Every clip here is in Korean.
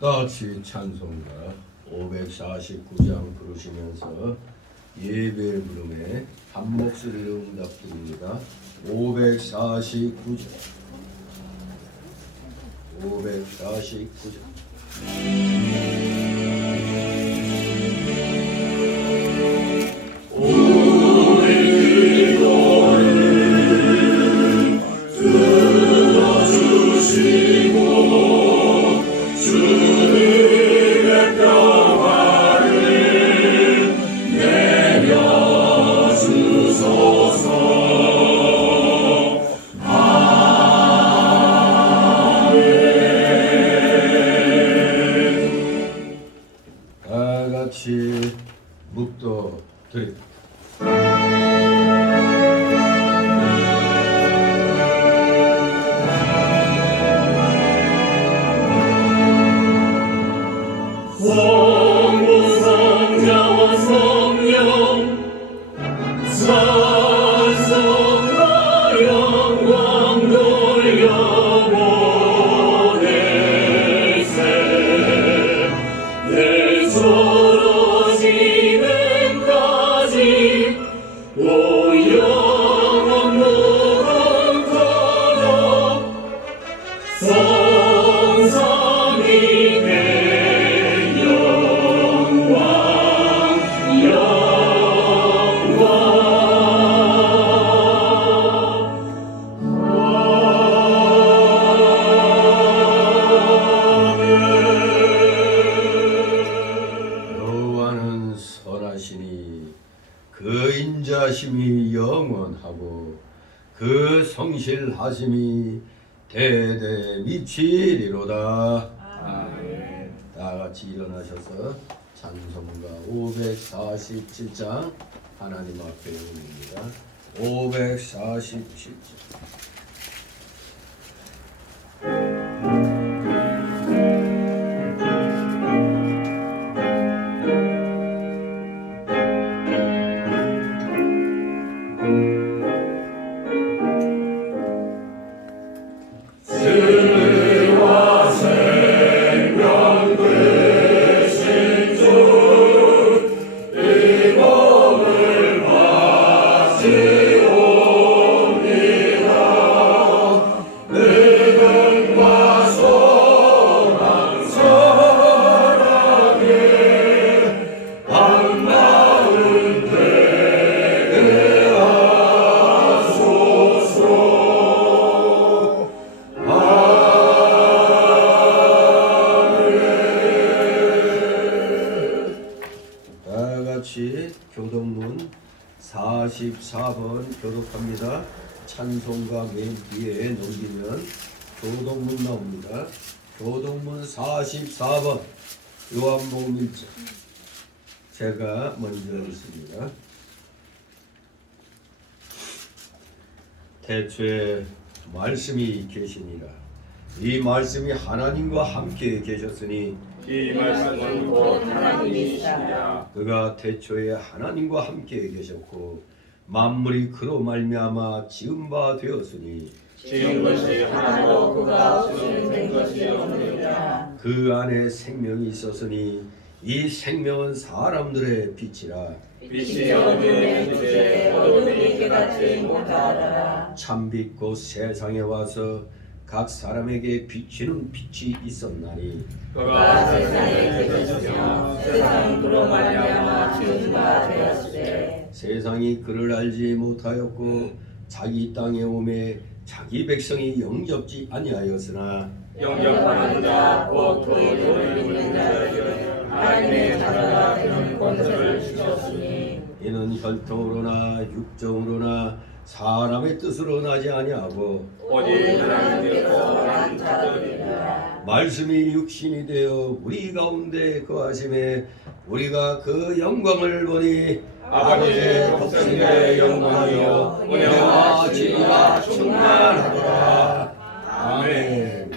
다같이 찬송가 549장 부르시면서 예배 부름에 한 목소리로 응답드립니다. 549장 549장 다같이 묵도 드립니다. 그 인자심이 영원하고 그 성실하심이 대대 미치리로다. 아멘. 다같이 일어나셔서 찬송가 547장 하나님 앞에 올립니다. 547장 들어와서 44번 교독합니다. 찬송가 맨 뒤에 넘기면 교독문 나옵니다. 교독문 44번 요한복음 1장 제가 먼저 읽습니다. 태초에 말씀이 계시니라. 이 말씀이 하나님과 함께 계셨으니 이 말씀은 곧 하나님이시니라. 그가 태초에 하나님과 함께 계셨고 만물이 그로 말미암아 지은 바 되었으니 지은 것이 하나도 그가 없이는 된 것이 없느니라. 그 안에 생명이 있었으니 이 생명은 사람들의 빛이라. 빛이 어둠의 빛에 어둠이 깨닫지 못하더라. 참빛 곧 세상에 와서 각 사람에게 비치는 빛이 있었나니 그가 세상에 계셨으며 세상은 그로 말미암아 지은 바 되었으되 세상이 그를 알지 못하였고 자기 땅에 오매 자기 백성이 영접지 아니하였으나 영접하는 자 곧 그 이름을 믿는 자에게 하나님의 자녀가 되는 권세를 주셨으니 이는 혈통으로나 육정으로나 사람의 뜻으로 나지 아니하고 오직 하나님께서 난 자들이라. 말씀이 육신이 되어 우리 가운데 거하심에 우리가 그 영광을 보니 아버지의 독생자의 영광이요 은혜와 진리가 충만하더라. 아멘.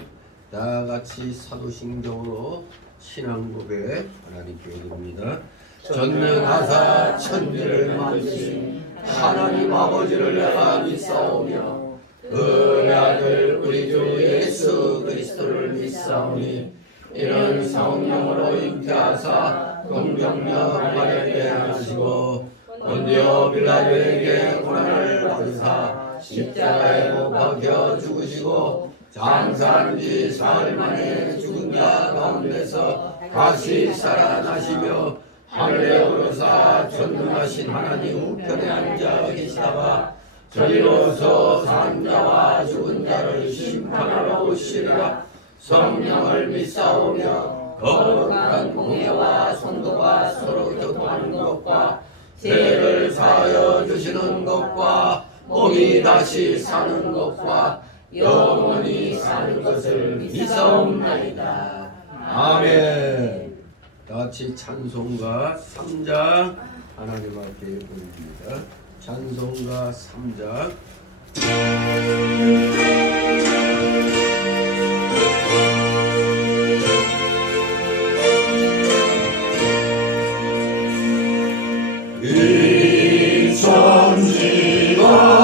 다 같이 사도신경으로 신앙 고백 하나님께 드립니다. 전능하사 천지를 만드신 하나님 아버지를 내가 믿사오며 그 내 아들 우리 주 예수 그리스도를 믿사오니 이는 성령으로 잉태하사 동정녀 마리아에게 하시고 본디오 빌라도에게 고난을 받으사 십자가에 못 박혀 죽으시고 장사한 지 사흘 만에 죽은 자 가운데서 다시 살아나시며 하늘에 오르사 전능하신 하나님 우편에 앉아 계시다가 저리로서 산 자와 죽은 자를 심판하러 오시리라. 성령을 믿사오며 거룩한 공예와 성도가 서로 교통하는 것과 죄를 사하여 주시는 것과 몸이 다시 사는 것과 영원히 사는 것을 믿사옵나이다. 아멘. 다같이 찬송가 3장 하나님 앞에 올립니다. 찬송가 3장 이 천지가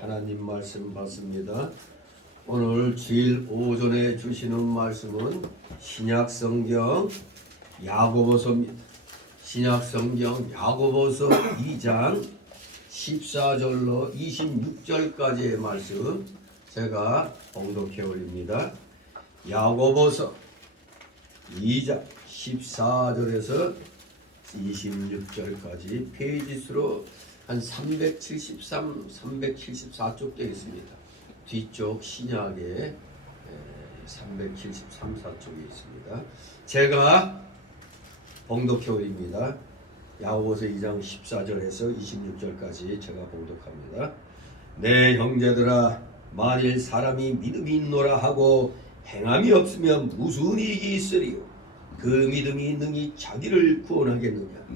하나님 말씀 받습니다. 오늘 주일 오전에 주시는 말씀은 신약성경 야고보서입니다. 신약성경 야고보서 2장 14절로 26절까지의 말씀 제가 봉독해 올립니다. 야고보서 2장 14절에서 26절까지 페이지 수로 한 373, 374쪽 되어 있습니다. 뒤쪽 신약에 373, 4쪽에 있습니다. 제가 봉독해 올립니다. 야고보서 2장 14절에서 26절까지 제가 봉독합니다. 내 형제들아, 만일 사람이 믿음이 있노라 하고 행함이 없으면 무슨 이익이 있으리요? 그 믿음이 능히 자기를 구원하겠느냐?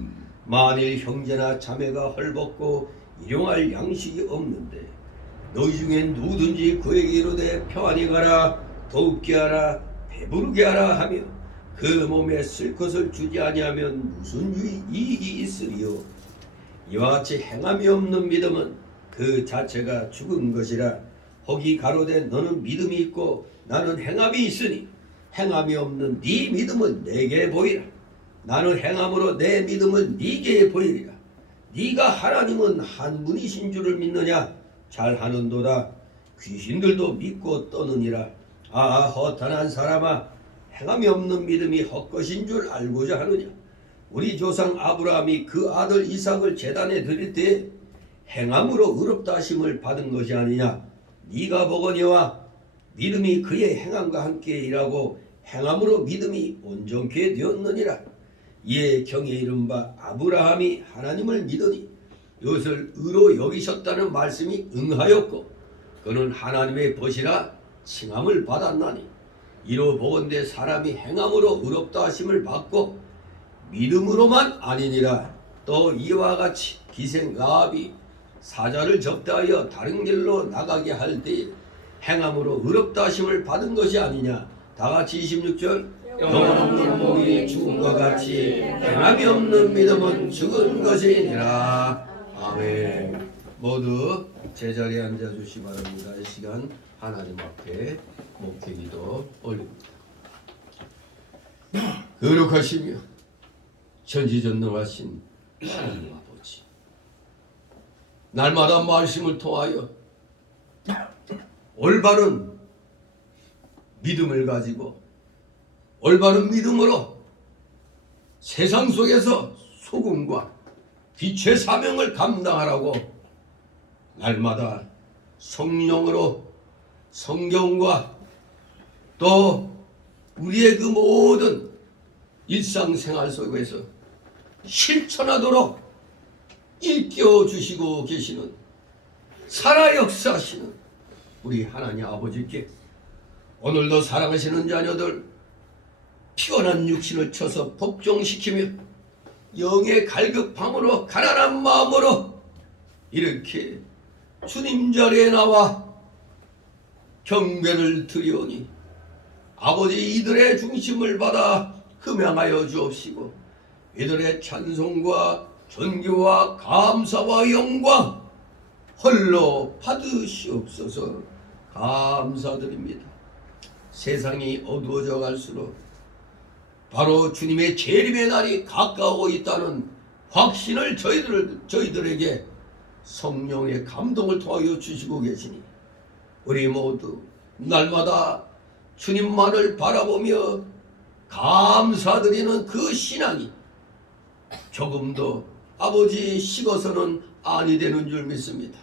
만일 형제나 자매가 헐벗고 일용할 양식이 없는데 너희 중에 누구든지 그에게 이르되 평안히 가라, 더욱게 하라, 배부르게 하라 하며 그 몸에 쓸 것을 주지 아니하면 무슨 이익이 있으리요? 이와 같이 행함이 없는 믿음은 그 자체가 죽은 것이라. 혹이 가로되 너는 믿음이 있고 나는 행함이 있으니 행함이 없는 네 믿음을 내게 보이라. 나는 행함으로 내 믿음을 네게 보이리라. 네가 하나님은 한 분이신 줄을 믿느냐? 잘하는도다. 귀신들도 믿고 떠느니라. 아, 허탄한 사람아, 행함이 없는 믿음이 헛것인 줄 알고자 하느냐? 우리 조상 아브라함이 그 아들 이삭을 제단에 드릴 때 행함으로 의롭다 하심을 받은 것이 아니냐? 네가 보거니와 믿음이 그의 행함과 함께 일하고 행함으로 믿음이 온전케 되었느니라. 이에 경에 이른바 아브라함이 하나님을 믿으니 이것을 의로 여기셨다는 말씀이 응하였고 그는 하나님의 벗이라 칭함을 받았나니 이로 보건대 사람이 행함으로 의롭다 하심을 받고 믿음으로만 아니니라. 또 이와 같이 기생 라합이 사자를 접대하여 다른 길로 나가게 할 때에 행함으로 의롭다 하심을 받은 것이 아니냐. 다같이 26절 영혼 없는 몸이 죽음과 같이 행함이 없는 믿음은 죽은 것이니라. 아멘. 모두 제자리에 앉아주시 바랍니다. 이 시간 하나님 앞에 목회기도 올립니다. 거룩하시며 전지전능하신 하나님 아버지, 날마다 말씀을 통하여 올바른 믿음을 가지고 올바른 믿음으로 세상 속에서 소금과 빛의 사명을 감당하라고 날마다 성령으로 성경과 또 우리의 그 모든 일상생활 속에서 실천하도록 일깨워 주시고 계시는 살아 역사하시는 우리 하나님 아버지께 오늘도 사랑하시는 자녀들 피곤한 육신을 쳐서 복종시키며 영의 갈급함으로 가난한 마음으로 이렇게 주님 자리에 나와 경배를 드리오니 아버지 이들의 중심을 받아 흠양하여 주옵시고 이들의 찬송과 존귀와 감사와 영광 홀로 받으시옵소서. 감사드립니다. 세상이 어두워져 갈수록 바로 주님의 재림의 날이 가까워 있다는 확신을 저희들에게 성령의 감동을 통하여 주시고 계시니 우리 모두 날마다 주님만을 바라보며 감사드리는 그 신앙이 조금도 아버지 식어서는 아니 되는 줄 믿습니다.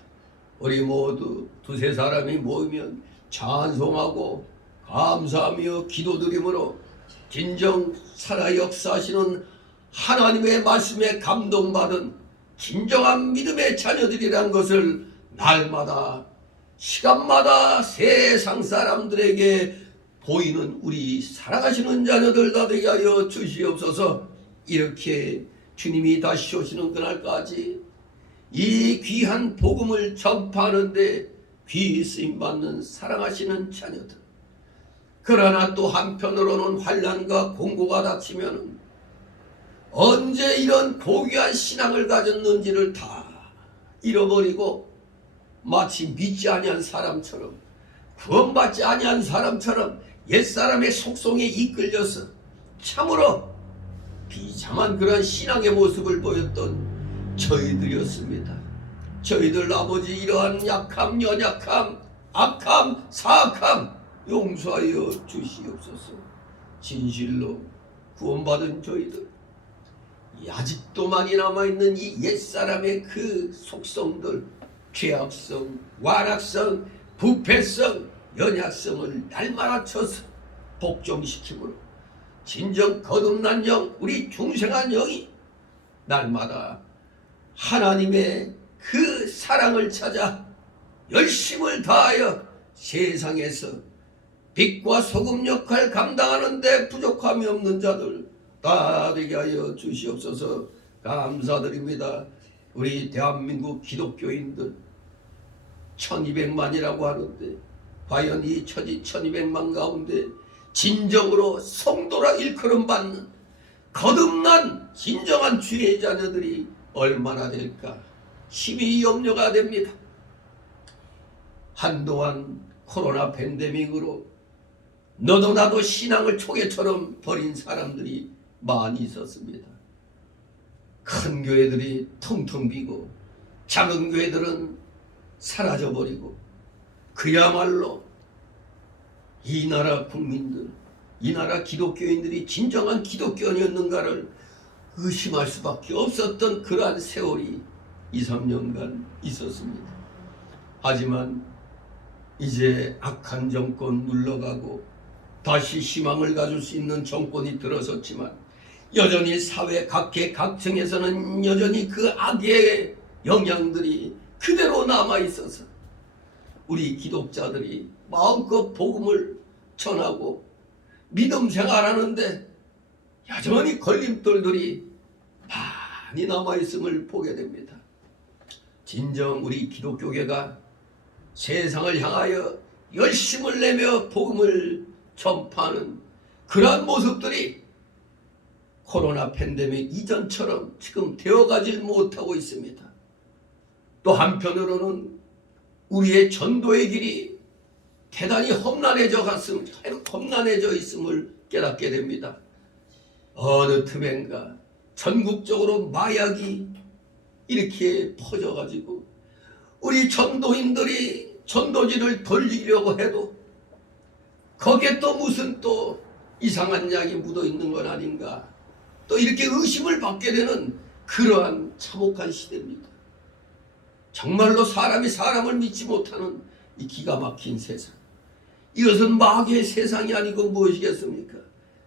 우리 모두 두세 사람이 모이면 찬송하고 감사하며 기도드림으로 진정 살아 역사하시는 하나님의 말씀에 감동받은 진정한 믿음의 자녀들이란 것을 날마다 시간마다 세상 사람들에게 보이는 우리 살아가시는 자녀들 다 되게 하여 주시옵소서. 이렇게 주님이 다시 오시는 그날까지 이 귀한 복음을 전파하는데 귀 쓰임받는 사랑하시는 자녀들, 그러나 또 한편으로는 환난과 공고가 닥치면 언제 이런 고귀한 신앙을 가졌는지를 다 잃어버리고 마치 믿지 아니한 사람처럼 구원받지 아니한 사람처럼 옛사람의 속성에 이끌려서 참으로 비참한 그런 신앙의 모습을 보였던 저희들이었습니다. 저희들 아버지 이러한 약함, 연약함, 악함, 사악함 용서하여 주시옵소서. 진실로 구원받은 저희들, 아직도 많이 남아있는 이 옛사람의 그 속성들, 죄악성, 완악성, 부패성, 연약성을 날마다 쳐서 복종시키므로 진정 거듭난 영, 우리 중생한 영이 날마다 하나님의 그 사랑을 찾아 열심을 다하여 세상에서 빛과 소금 역할 감당하는 데 부족함이 없는 자들 다 되게 하여 주시옵소서. 감사드립니다. 우리 대한민국 기독교인들 1200만이라고 하는데 과연 이 1200만 가운데 진정으로 성도라 일컬음 받는 거듭난 진정한 주의 자녀들이 얼마나 될까 심히 염려가 됩니다. 한동안 코로나 팬데믹으로 너도 나도 신앙을 초계처럼 버린 사람들이 많이 있었습니다. 큰 교회들이 텅텅 비고 작은 교회들은 사라져버리고 그야말로 이 나라 국민들, 이 나라 기독교인들이 진정한 기독교인이었는가를 의심할 수밖에 없었던 그러한 세월이 2, 3년간 있었습니다. 하지만 이제 악한 정권 물러가고 다시 희망을 가질 수 있는 정권이 들어섰지만 여전히 사회 각계 각층에서는 여전히 그 악의 영향들이 그대로 남아있어서 우리 기독자들이 마음껏 복음을 전하고 믿음 생활하는데 여전히 걸림돌들이 많이 남아있음을 보게 됩니다. 진정 우리 기독교계가 세상을 향하여 열심을 내며 복음을 전파하는 그러한 모습들이 코로나 팬데믹 이전처럼 지금 되어가질 못하고 있습니다. 또 한편으로는 우리의 전도의 길이 대단히 험난해져 있음을 깨닫게 됩니다. 어느 틈엔가 전국적으로 마약이 이렇게 퍼져가지고 우리 전도인들이 전도지를 돌리려고 해도 거기에 또 무슨 또 이상한 약이 묻어 있는 건 아닌가, 또 이렇게 의심을 받게 되는 그러한 참혹한 시대입니다. 정말로 사람이 사람을 믿지 못하는 이 기가 막힌 세상, 이것은 마귀의 세상이 아니고 무엇이겠습니까?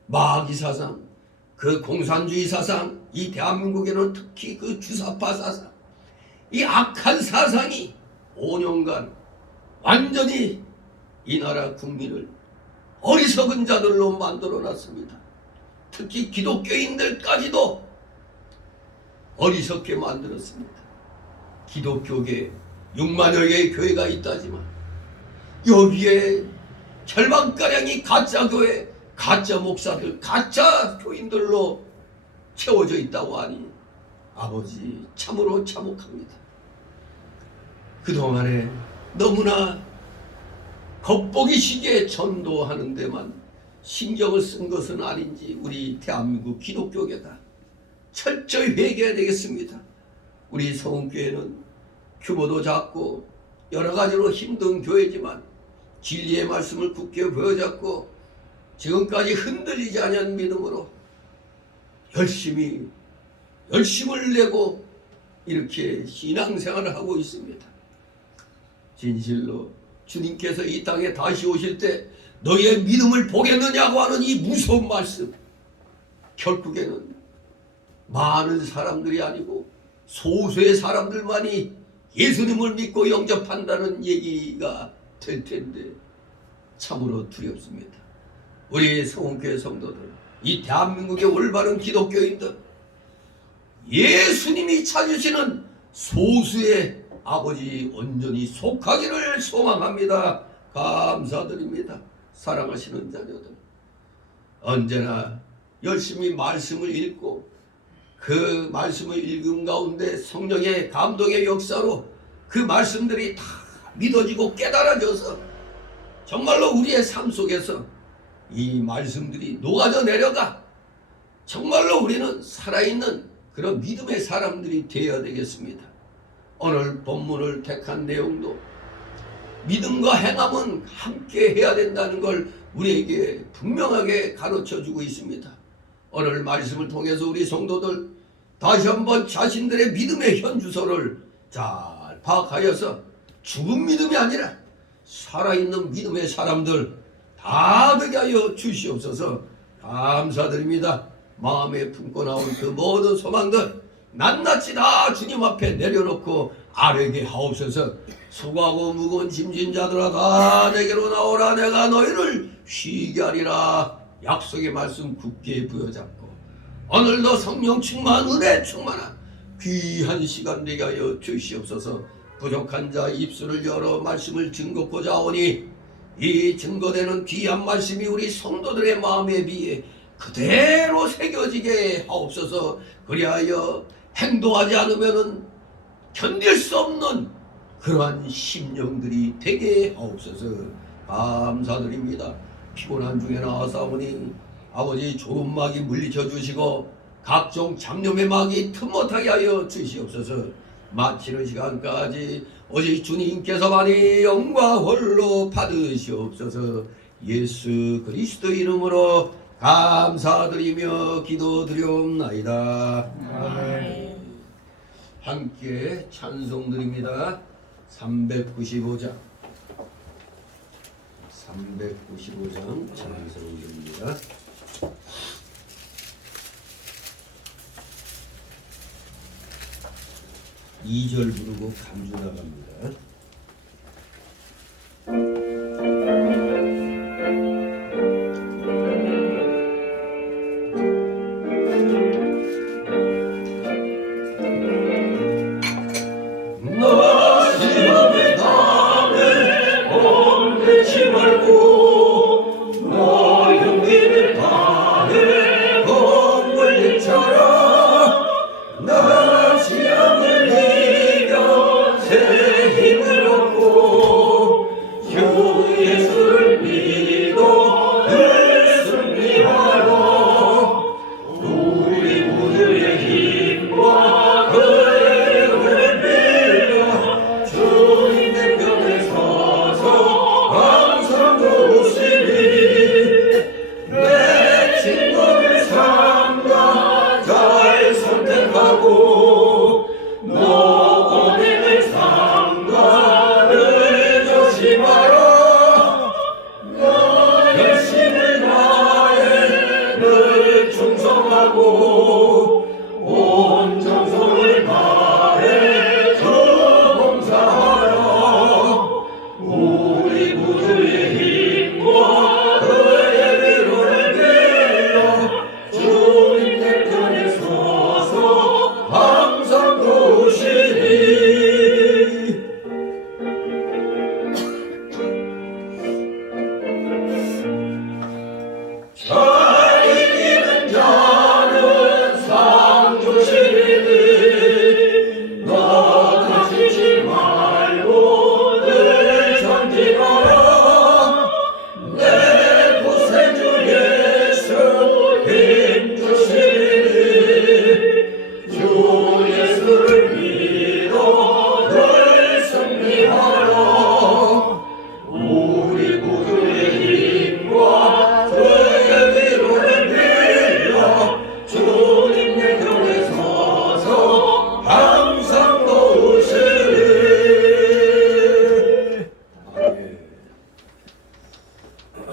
마귀 사상, 그 공산주의 사상, 이 대한민국에는 특히 그 주사파 사상, 이 악한 사상이 5년간 완전히 이 나라 국민을 어리석은 자들로 만들어놨습니다. 특히 기독교인들까지도 어리석게 만들었습니다. 기독교계 6만여 개의 교회가 있다지만 여기에 절반가량이 가짜 교회, 가짜 목사들, 가짜 교인들로 채워져 있다고 하니 아버지 참으로 참혹합니다. 그동안에 너무나 겉보기시기에 전도하는 데만 신경을 쓴 것은 아닌지 우리 대한민국 기독교계가 철저히 회개해야 되겠습니다. 우리 서운교회는 규모도 작고 여러 가지로 힘든 교회지만 진리의 말씀을 굳게 보여잡고 지금까지 흔들리지 않은 믿음으로 열심을 내고 이렇게 신앙생활을 하고 있습니다. 진실로 주님께서 이 땅에 다시 오실 때 너희의 믿음을 보겠느냐고 하는 이 무서운 말씀, 결국에는 많은 사람들이 아니고 소수의 사람들만이 예수님을 믿고 영접한다는 얘기가 될 텐데 참으로 두렵습니다. 우리 성원교회 성도들, 이 대한민국의 올바른 기독교인들, 예수님이 찾으시는 소수의 아버지 온전히 속하기를 소망합니다. 감사드립니다. 사랑하시는 자녀들, 언제나 열심히 말씀을 읽고 그 말씀을 읽음 가운데 성령의 감동의 역사로 그 말씀들이 다 믿어지고 깨달아져서 정말로 우리의 삶 속에서 이 말씀들이 녹아져 내려가 정말로 우리는 살아있는 그런 믿음의 사람들이 되어야 되겠습니다. 오늘 본문을 택한 내용도 믿음과 행함은 함께 해야 된다는 걸 우리에게 분명하게 가르쳐주고 있습니다. 오늘 말씀을 통해서 우리 성도들 다시 한번 자신들의 믿음의 현주소를 잘 파악하여서 죽은 믿음이 아니라 살아있는 믿음의 사람들 다 되게 하여 주시옵소서. 감사드립니다. 마음에 품고 나온 그 모든 소망들 낱낱이 다 주님 앞에 내려놓고 아뢰게 하옵소서. 수고하고 무거운 짐진 자들아 다 내게로 나오라. 내가 너희를 쉬게 하리라. 약속의 말씀 굳게 부여잡고 오늘도 성령 충만, 은혜 충만한 귀한 시간 되게 하여 주시옵소서. 부족한 자 입술을 열어 말씀을 증거코자 하오니 이 증거되는 귀한 말씀이 우리 성도들의 마음에 비해 그대로 새겨지게 하옵소서. 그리하여 행동하지 않으면 견딜 수 없는 그러한 심령들이 되게 하옵소서. 감사드립니다. 피곤한 중에 나와싸우니 아버지 졸음막이 물리쳐 주시고 각종 잡념의 막이 틈못하게 하여 주시옵소서. 마치는 시간까지 오직 주님께서 많이 영광 홀로 받으시옵소서. 예수 그리스도 이름으로 감사드리며 기도드리옵나이다. 아멘. 함께 찬송드립니다. 395장 395장 찬송드립니다. 2절 부르고 간주 나갑니다.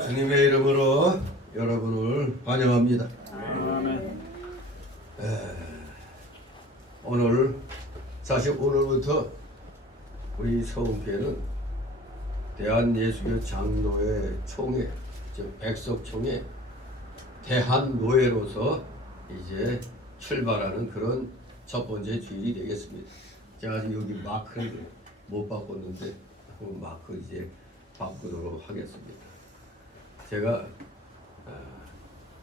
주님의 이름으로 여러분을 환영합니다. 오늘 사실 오늘부터 우리 서운교회는 대한예수교 장로회 총회, 즉 백석총회 대한노회로서 이제 출발하는 그런 첫 번째 주일이 되겠습니다. 제가 지금 여기 마크를 못 바꿨는데 그 마크 이제 바꾸도록 하겠습니다. 제가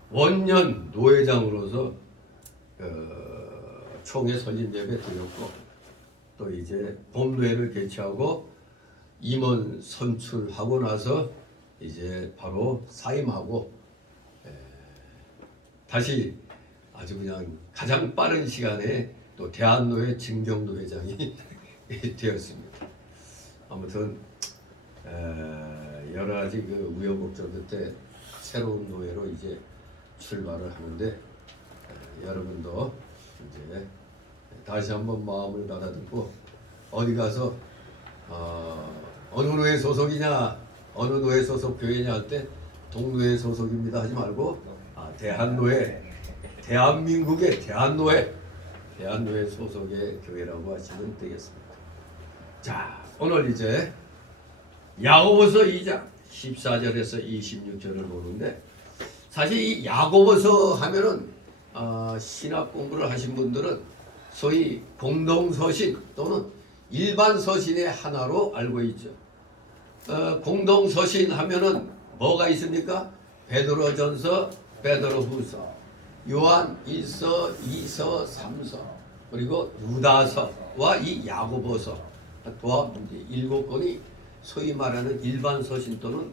원년 노회장으로서 총회 설립 예배 드렸고 또 이제 봄노회를 개최하고 임원 선출하고 나서 이제 바로 사임하고 다시 아주 그냥 가장 빠른 시간에 또 대한노회 진경노회장이 되었습니다. 아무튼 여러 가지 그 우여곡절 끝에 새로운 노예로 이제 출발을 하는데 여러분도 이제 다시 한번 마음을 가다듬고 어디 가서 어느 노예 소속이냐, 어느 노예 소속 교회냐 할 때 동노예 소속입니다 하지 말고 대한노예, 대한민국의 대한노예 소속의 교회라고 하시면 되겠습니다. 자, 오늘 이제 야고보서 2장 14절에서 26절을 보는데 사실 이 야고보서 하면은 신학 공부를 하신 분들은 소위 공동서신 또는 일반서신의 하나로 알고 있죠. 공동서신 하면은 뭐가 있습니까? 베드로전서, 베드로후서, 요한 1서, 2서, 3서, 그리고 유다서와 이 야고보서 도합 문제 7건이 소위 말하는 일반 서신 또는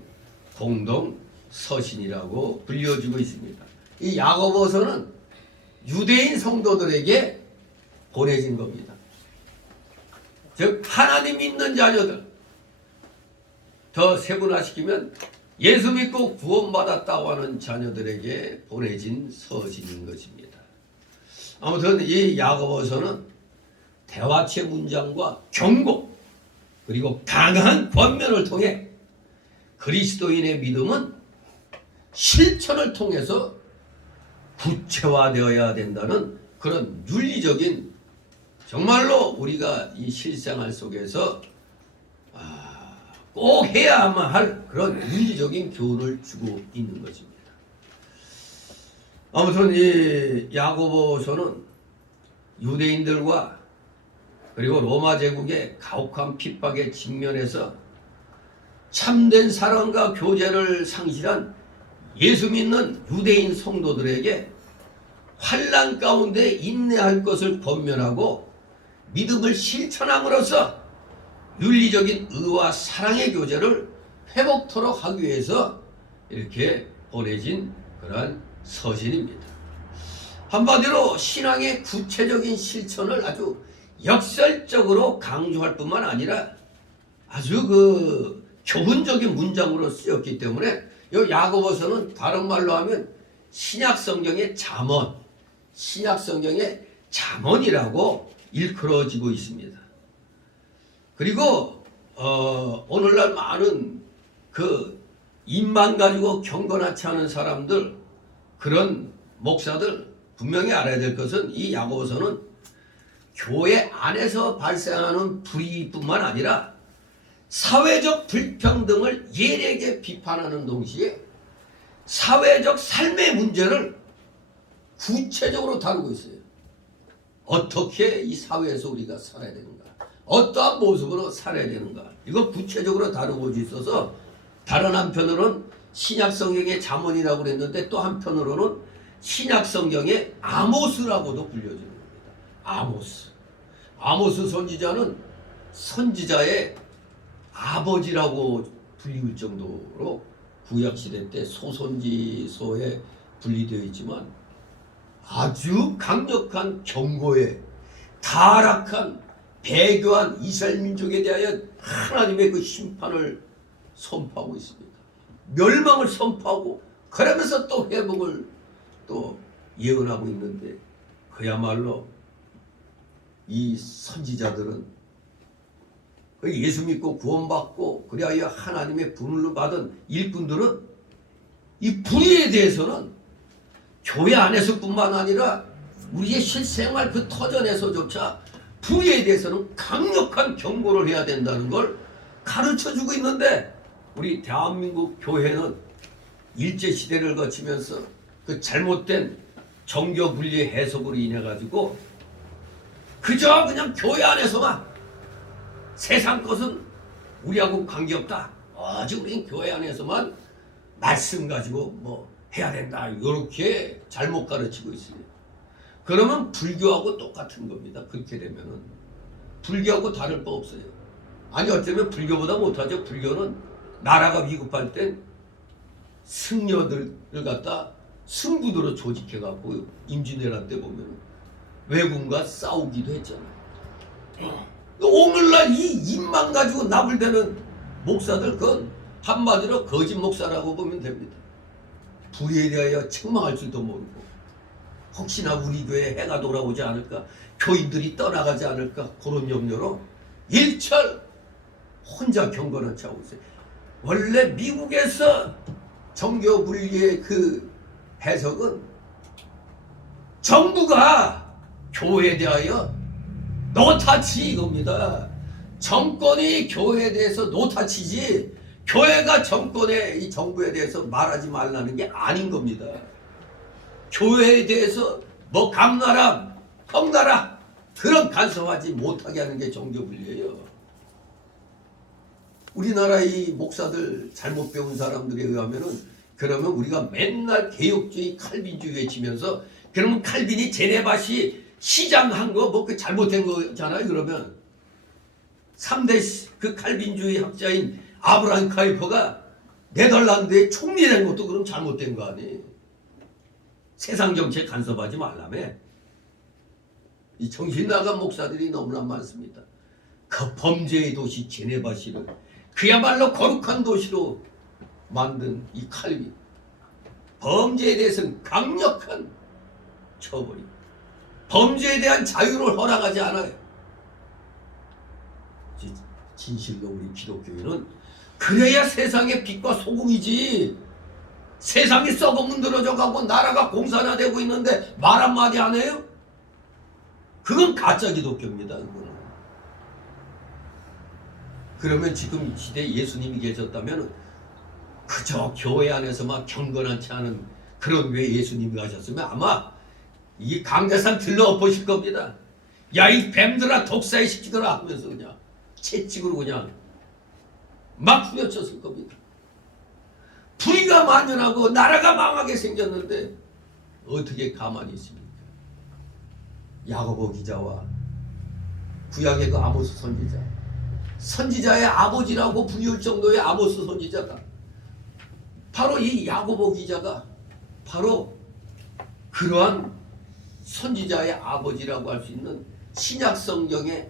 공동 서신이라고 불려지고 있습니다. 이 야고보서는 유대인 성도들에게 보내진 겁니다. 즉 하나님 믿는 자녀들, 더 세분화시키면 예수 믿고 구원받았다고 하는 자녀들에게 보내진 서신인 것입니다. 아무튼 이 야고보서는 대화체 문장과 경고 그리고 강한 권면을 통해 그리스도인의 믿음은 실천을 통해서 구체화되어야 된다는 그런 윤리적인, 정말로 우리가 이 실생활 속에서 꼭 해야만 할 그런 윤리적인 교훈을 주고 있는 것입니다. 아무튼 이 야고보서는 유대인들과 그리고 로마 제국의 가혹한 핍박에 직면해서 참된 사랑과 교제를 상실한 예수 믿는 유대인 성도들에게 환난 가운데 인내할 것을 권면하고 믿음을 실천함으로써 윤리적인 의와 사랑의 교제를 회복토록 하기 위해서 이렇게 보내진 그러한 서신입니다. 한마디로 신앙의 구체적인 실천을 아주 역설적으로 강조할 뿐만 아니라 아주 교훈적인 문장으로 쓰였기 때문에 이 야고보서는 다른 말로 하면 신약 성경의 잠언, 신약 성경의 잠언이라고 일컬어지고 있습니다. 그리고 오늘날 많은 입만 가지고 경건하지 않은 사람들, 그런 목사들 분명히 알아야 될 것은 이 야고보서는 교회 안에서 발생하는 불이뿐만 아니라 사회적 불평등을 예리하게 비판하는 동시에 사회적 삶의 문제를 구체적으로 다루고 있어요. 어떻게 이 사회에서 우리가 살아야 되는가, 어떠한 모습으로 살아야 되는가, 이거 구체적으로 다루고 있어서 다른 한편으로는 신약성경의 잠언이라고 그랬는데 또 한편으로는 신약성경의 아모스라고도 불려집니다. 아모스 선지자는 선지자의 아버지라고 불리울 정도로 구약시대 때 소선지서에 분리되어 있지만 아주 강력한 경고에 타락한 배교한 이스라엘 민족에 대하여 하나님의 그 심판을 선포하고 있습니다. 멸망을 선포하고 그러면서 또 회복을 또 예언하고 있는데, 그야말로 이 선지자들은 예수 믿고 구원받고 그리하여 하나님의 분을 받은 일꾼들은 이 불의에 대해서는 교회 안에서뿐만 아니라 우리의 실생활 그 터전에서조차 불의에 대해서는 강력한 경고를 해야 된다는 걸 가르쳐주고 있는데, 우리 대한민국 교회는 일제시대를 거치면서 그 잘못된 정교 분리 해석으로 인해 가지고 그저 그냥 교회 안에서만 세상 것은 우리하고 관계없다, 아직 우리는 교회 안에서만 말씀 가지고 뭐 해야 된다, 이렇게 잘못 가르치고 있습니다. 그러면 불교하고 똑같은 겁니다. 그렇게 되면은 불교하고 다를 바 없어요. 아니 어쩌면 불교보다 못하죠. 불교는 나라가 위급할 땐 승려들을 갖다 승부들로 조직해갖고 임진왜란 때 보면 왜군과 싸우기도 했잖아요. 오늘날 이 입만 가지고 나불대는 목사들, 그건 한마디로 거짓 목사라고 보면 됩니다. 불의에 대하여 책망할 줄도 모르고 혹시나 우리 교회에 해가 돌아오지 않을까, 교인들이 떠나가지 않을까, 그런 염려로 일철 혼자 경건한 척 하고 있어요. 원래 미국에서 정교 분리의 그 해석은 정부가 교회에 대하여 노타치 이겁니다. 정권이 교회에 대해서 노타치지 교회가 정권의 이 정부에 대해서 말하지 말라는 게 아닌 겁니다. 교회에 대해서 뭐 감나라, 펑나라 그런 간섭하지 못하게 하는 게 정교분리예요. 우리나라 이 목사들 잘못 배운 사람들에 의하면은, 그러면 우리가 맨날 개혁주의 칼빈주의 외치면서, 그러면 칼빈이 제네바시 시장한 거 뭐 그 잘못된 거잖아요. 그러면 3대 그 칼빈주의 학자인 아브라함 카이퍼가 네덜란드에 총리된 것도 그럼 잘못된 거 아니에요? 세상 정치에 간섭하지 말라며. 이 정신 나간 목사들이 너무나 많습니다. 그 범죄의 도시 제네바시를 그야말로 거룩한 도시로 만든 이 칼빈, 범죄에 대해서는 강력한 처벌이, 범죄에 대한 자유를 허락하지 않아요. 진실로 우리 기독교인은 그래야 세상의 빛과 소금이지. 세상이 썩어 문드러져 가고 나라가 공산화되고 있는데 말 한마디 안 해요? 그건 가짜 기독교입니다. 이거는. 그러면 지금 이 시대에 예수님이 계셨다면 그저 교회 안에서만 경건하지 않은 그런 왜 예수님이 가셨으면 아마 이 강대산 들러 엎으실 겁니다. 야, 이 뱀들아, 독사의 시키더라 하면서 그냥 채찍으로 그냥 막 후려쳤을 겁니다. 불의가 만연하고 나라가 망하게 생겼는데 어떻게 가만히 있습니까? 야고보 기자와 구약의 그 아모스 선지자의 아버지라고 불릴 정도의 아모스 선지자가 바로 이 야고보 기자가 바로 그러한 선지자의 아버지라고 할 수 있는 신약 성경의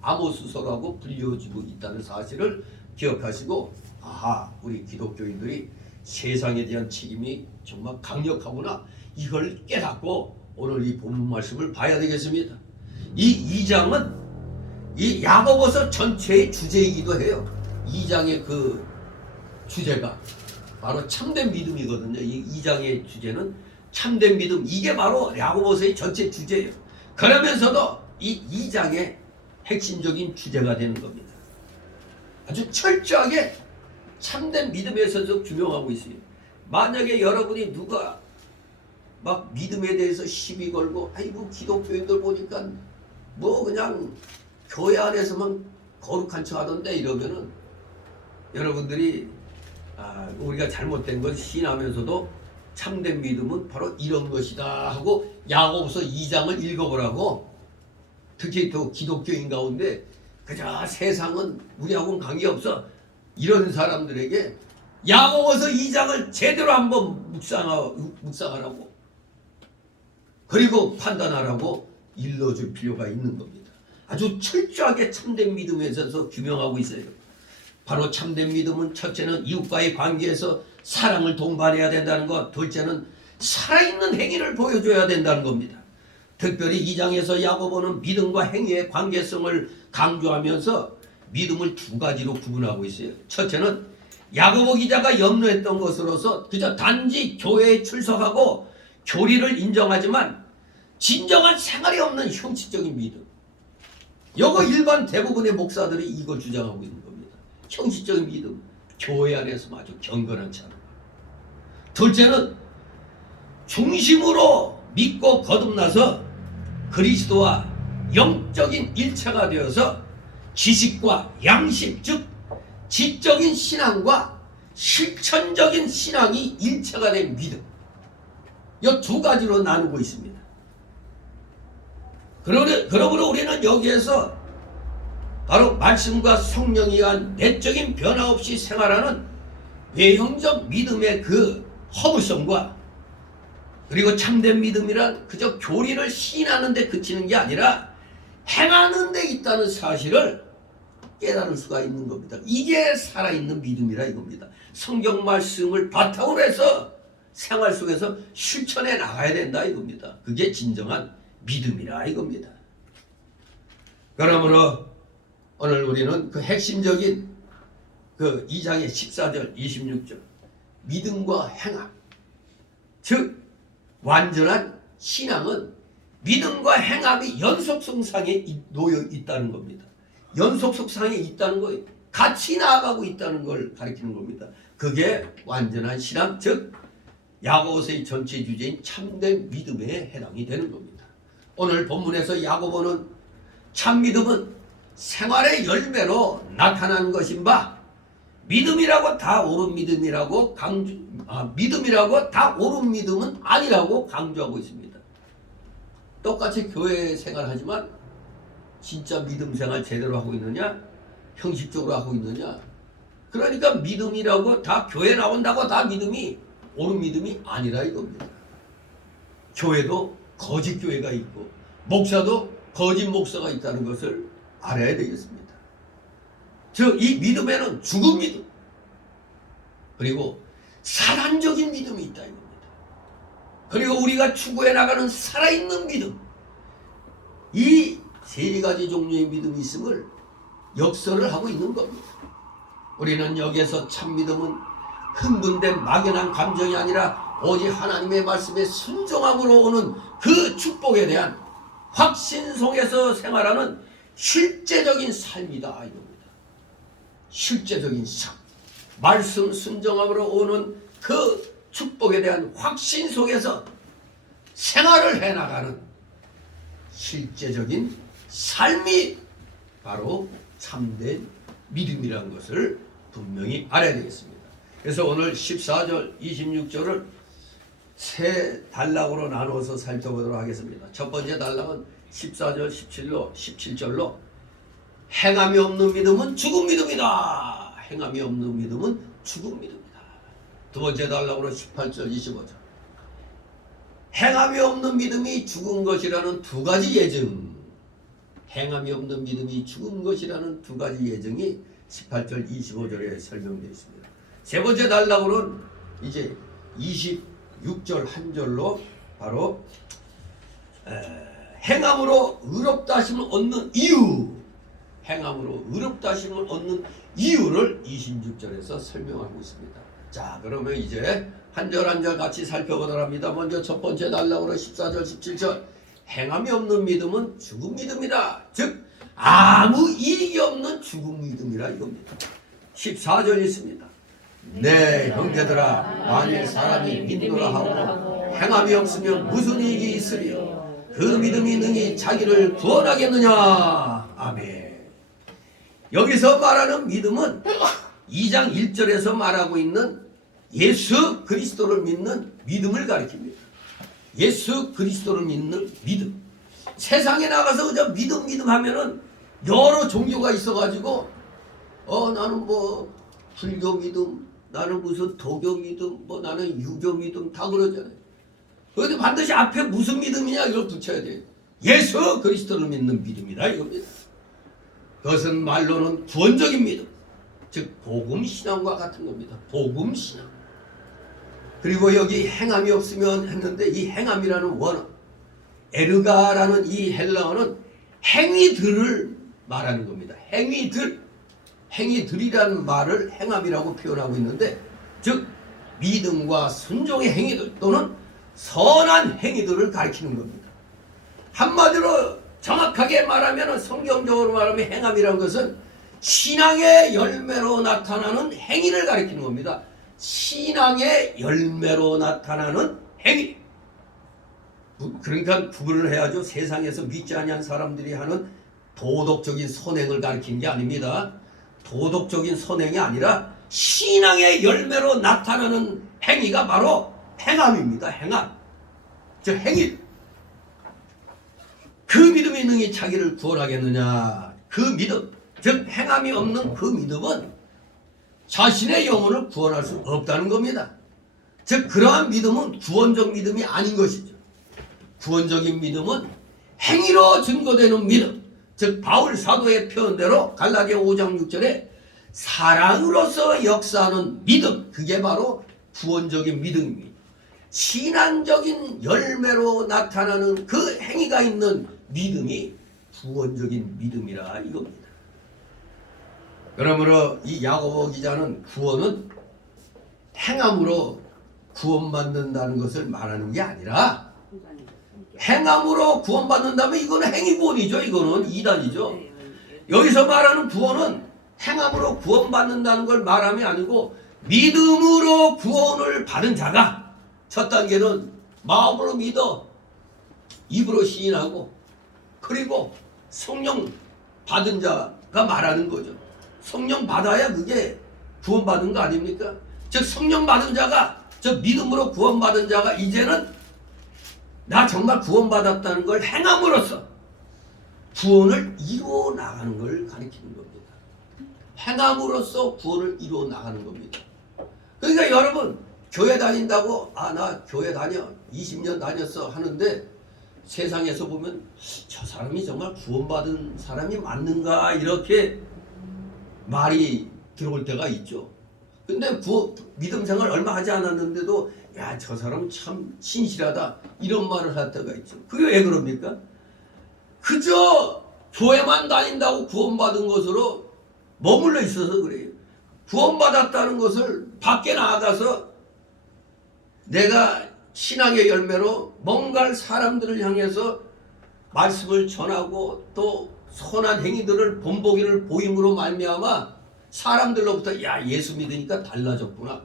아모스서라고 불려지고 있다는 사실을 기억하시고, 아하, 우리 기독교인들이 세상에 대한 책임이 정말 강력하구나, 이걸 깨닫고 오늘 이 본문 말씀을 봐야 되겠습니다. 이 2장은 이 야고보서 전체의 주제이기도 해요. 2장의 그 주제가 바로 참된 믿음이거든요. 이 2장의 주제는 참된 믿음, 이게 바로 야고보서의 전체 주제예요. 그러면서도 이 2장의 핵심적인 주제가 되는 겁니다. 아주 철저하게 참된 믿음에 있어서 규명하고 있어요. 만약에 여러분이 누가 막 믿음에 대해서 시비 걸고, 아이고 기독교인들 보니까 뭐 그냥 교회 안에서만 거룩한 척 하던데 이러면은 여러분들이 우리가 잘못된 걸 시인하면서도 참된 믿음은 바로 이런 것이다 하고 야고보서 2장을 읽어보라고. 특히 또 기독교인 가운데 그저 세상은 우리하고는 관계없어 이런 사람들에게 야고보서 2장을 제대로 한번 묵상하라고, 그리고 판단하라고 일러줄 필요가 있는 겁니다. 아주 철저하게 참된 믿음에 있어서 규명하고 있어요. 바로 참된 믿음은 첫째는 이웃과의 관계에서 사랑을 동반해야 된다는 것, 둘째는 살아있는 행위를 보여줘야 된다는 겁니다. 특별히 2장에서 야고보는 믿음과 행위의 관계성을 강조하면서 믿음을 두 가지로 구분하고 있어요. 첫째는 야고보 기자가 염려했던 것으로서 그저 단지 교회에 출석하고 교리를 인정하지만 진정한 생활이 없는 형식적인 믿음. 이거 일반 대부분의 목사들이 이걸 주장하고 있는 겁니다. 형식적인 믿음, 교회 안에서 아주 경건한 차. 둘째는 중심으로 믿고 거듭나서 그리스도와 영적인 일체가 되어서 지식과 양심, 즉 지적인 신앙과 실천적인 신앙이 일체가 된 믿음, 이 두 가지로 나누고 있습니다. 그러므로 우리는 여기에서 바로 말씀과 성령이 한 내적인 변화 없이 생활하는 외형적 믿음의 그 허무성과, 그리고 참된 믿음이란 그저 교리를 시인하는 데 그치는 게 아니라 행하는 데 있다는 사실을 깨달을 수가 있는 겁니다. 이게 살아있는 믿음이라 이겁니다. 성경 말씀을 바탕으로 해서 생활 속에서 실천해 나가야 된다 이겁니다. 그게 진정한 믿음이라 이겁니다. 그러므로 오늘 우리는 그 핵심적인 그 2장의 14절 26절 믿음과 행함, 즉 완전한 신앙은 믿음과 행함이 연속성상에 놓여 있다는 겁니다. 연속성상에 있다는 거예요. 같이 나아가고 있다는 걸 가리키는 겁니다. 그게 완전한 신앙, 즉 야고보서의 전체 주제인 참된 믿음에 해당이 되는 겁니다. 오늘 본문에서 야고보는 참 믿음은 생활의 열매로 나타난 것인 바 믿음이라고 다 옳은 믿음이라고 믿음이라고 다 옳은 믿음은 아니라고 강조하고 있습니다. 똑같이 교회 생활하지만 진짜 믿음 생활 제대로 하고 있느냐? 형식적으로 하고 있느냐? 그러니까 믿음이라고 다 교회 나온다고 다 믿음이 옳은 믿음이 아니라 이겁니다. 교회도 거짓 교회가 있고 목사도 거짓 목사가 있다는 것을 알아야 되겠습니다. 즉 이 믿음에는 죽은 믿음 그리고 사단적인 믿음이 있다 이겁니다. 그리고 우리가 추구해 나가는 살아있는 믿음 이 세 가지 종류의 믿음이 있음을 역설을 하고 있는 겁니다. 우리는 여기에서 참 믿음은 흥분된 막연한 감정이 아니라 오직 하나님의 말씀에 순종함으로 오는 그 축복에 대한 확신 속에서 생활하는 실제적인 삶이다 이겁니다. 실제적인 삶, 말씀 순종함으로 오는 그 축복에 대한 확신 속에서 생활을 해나가는 실제적인 삶이 바로 참된 믿음이라는 것을 분명히 알아야 되겠습니다. 그래서 오늘 14절, 26절을 세 단락으로 나누어서 살펴보도록 하겠습니다. 첫 번째 단락은 14절, 17절로 행함이 없는 믿음은 죽은 믿음이다. 행함이 없는 믿음은 죽은 믿음이다. 두 번째 단락으로 18절, 25절 행함이 없는 믿음이 죽은 것이라는 두 가지 예증 행함이 없는 믿음이 죽은 것이라는 두 가지 예증이 18절, 25절에 설명되어 있습니다. 세 번째 단락으로는 이제 26절 한 절로 바로 행함으로 의롭다 하심을 얻는 이유 행함으로 의롭다 하심을 얻는 이유를 26절에서 설명하고 있습니다. 자, 그러면 이제 한 절 한 절 같이 살펴보도록 합니다. 먼저 첫 번째 단락으로 14절, 17절 행함이 없는 믿음은 죽은 믿음이다. 즉 아무 이익이 없는 죽은 믿음이라 이겁니다. 14절 있습니다. 네 형제들아 만일 사람이 믿노라 하고 행함이 없으면 무슨 이익이 있으리요 그 믿음이 능히 자기를 구원하겠느냐. 아멘. 여기서 말하는 믿음은 2장 1절에서 말하고 있는 예수 그리스도를 믿는 믿음을 가리킵니다. 예수 그리스도를 믿는 믿음. 세상에 나가서 그저 믿음 하면은 여러 종교가 있어가지고 나는 뭐 불교 믿음, 나는 무슨 도교 믿음, 뭐 나는 유교 믿음 다 그러잖아요. 그런데 반드시 앞에 무슨 믿음이냐 이걸 붙여야 돼요. 예수 그리스도를 믿는 믿음이다 이겁니다. 그것은 말로는 구원적인 믿음, 즉 복음신앙과 같은 겁니다. 복음신앙. 그리고 여기 행함이 없으면 했는데 이 행함이라는 원어 에르가라는 이 헬라어는 행위들을 말하는 겁니다. 행위들이라는 말을 행함이라고 표현하고 있는데 즉 믿음과 순종의 행위들 또는 선한 행위들을 가리키는 겁니다. 한마디로 정확하게 말하면 성경적으로 말하면 행함이라는 것은 신앙의 열매로 나타나는 행위를 가리키는 겁니다. 신앙의 열매로 나타나는 행위. 그러니까 구분을 해야죠. 세상에서 믿지 아니한 사람들이 하는 도덕적인 선행을 가리키는 게 아닙니다. 도덕적인 선행이 아니라 신앙의 열매로 나타나는 행위가 바로 행함입니다. 행함. 즉 행위. 그 믿음이 능히 자기를 구원하겠느냐. 그 믿음. 즉 행함이 없는 그 믿음은 자신의 영혼을 구원할 수 없다는 겁니다. 즉 그러한 믿음은 구원적 믿음이 아닌 것이죠. 구원적인 믿음은 행위로 증거되는 믿음, 즉 바울 사도의 표현대로 갈라디아 5장 6절에 사랑으로서 역사하는 믿음, 그게 바로 구원적인 믿음입니다. 신앙적인 열매로 나타나는 그 행위가 있는 믿음이 구원적인 믿음이라 이겁니다. 그러므로 이 야고보 기자는 구원은 행함으로 구원받는다는 것을 말하는 게 아니라 행함으로 구원받는다면 이거는 행위구원이죠. 이거는 이단이죠. 여기서 말하는 구원은 행함으로 구원받는다는 걸 말함이 아니고 믿음으로 구원을 받은 자가 첫 단계는 마음으로 믿어 입으로 시인하고 그리고 성령 받은 자가 말하는 거죠. 성령 받아야 그게 구원받은 거 아닙니까? 즉 성령 받은 자가 저 믿음으로 구원받은 자가 이제는 나 정말 구원받았다는 걸 행함으로써 구원을 이루어 나가는 걸 가리키는 겁니다. 행함으로써 구원을 이루어 나가는 겁니다. 그러니까 여러분 교회 다닌다고 나 교회 다녀 20년 다녔어 하는데 세상에서 보면 저 사람이 정말 구원받은 사람이 맞는가 이렇게 말이 들어올 때가 있죠. 근데 믿음 생활 얼마 하지 않았는데도 야, 저 사람 참 신실하다 이런 말을 할 때가 있죠. 그게 왜 그럽니까? 그저 교회만 다닌다고 구원받은 것으로 머물러 있어서 그래요. 구원받았다는 것을 밖에 나가서 내가 신앙의 열매로 뭔가 사람들을 향해서 말씀을 전하고 또 선한 행위들을 본보기를 보임으로 말미암아 사람들로부터 야, 예수 믿으니까 달라졌구나,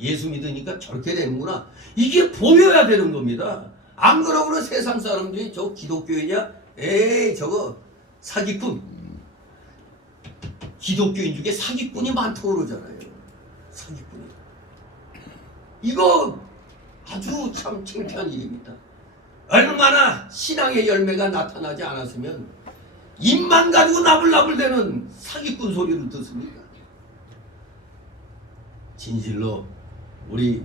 예수 믿으니까 저렇게 되는구나, 이게 보여야 되는 겁니다. 안 그러고는 세상 사람들이 저 기독교이냐, 에이 저거 사기꾼, 기독교인 중에 사기꾼이 많다고 그러잖아요. 사기꾼이. 이거 아주 참 창피한 일입니다. 얼마나 신앙의 열매가 나타나지 않았으면 입만 가지고 나불나불대는 사기꾼 소리를 듣습니까? 진실로 우리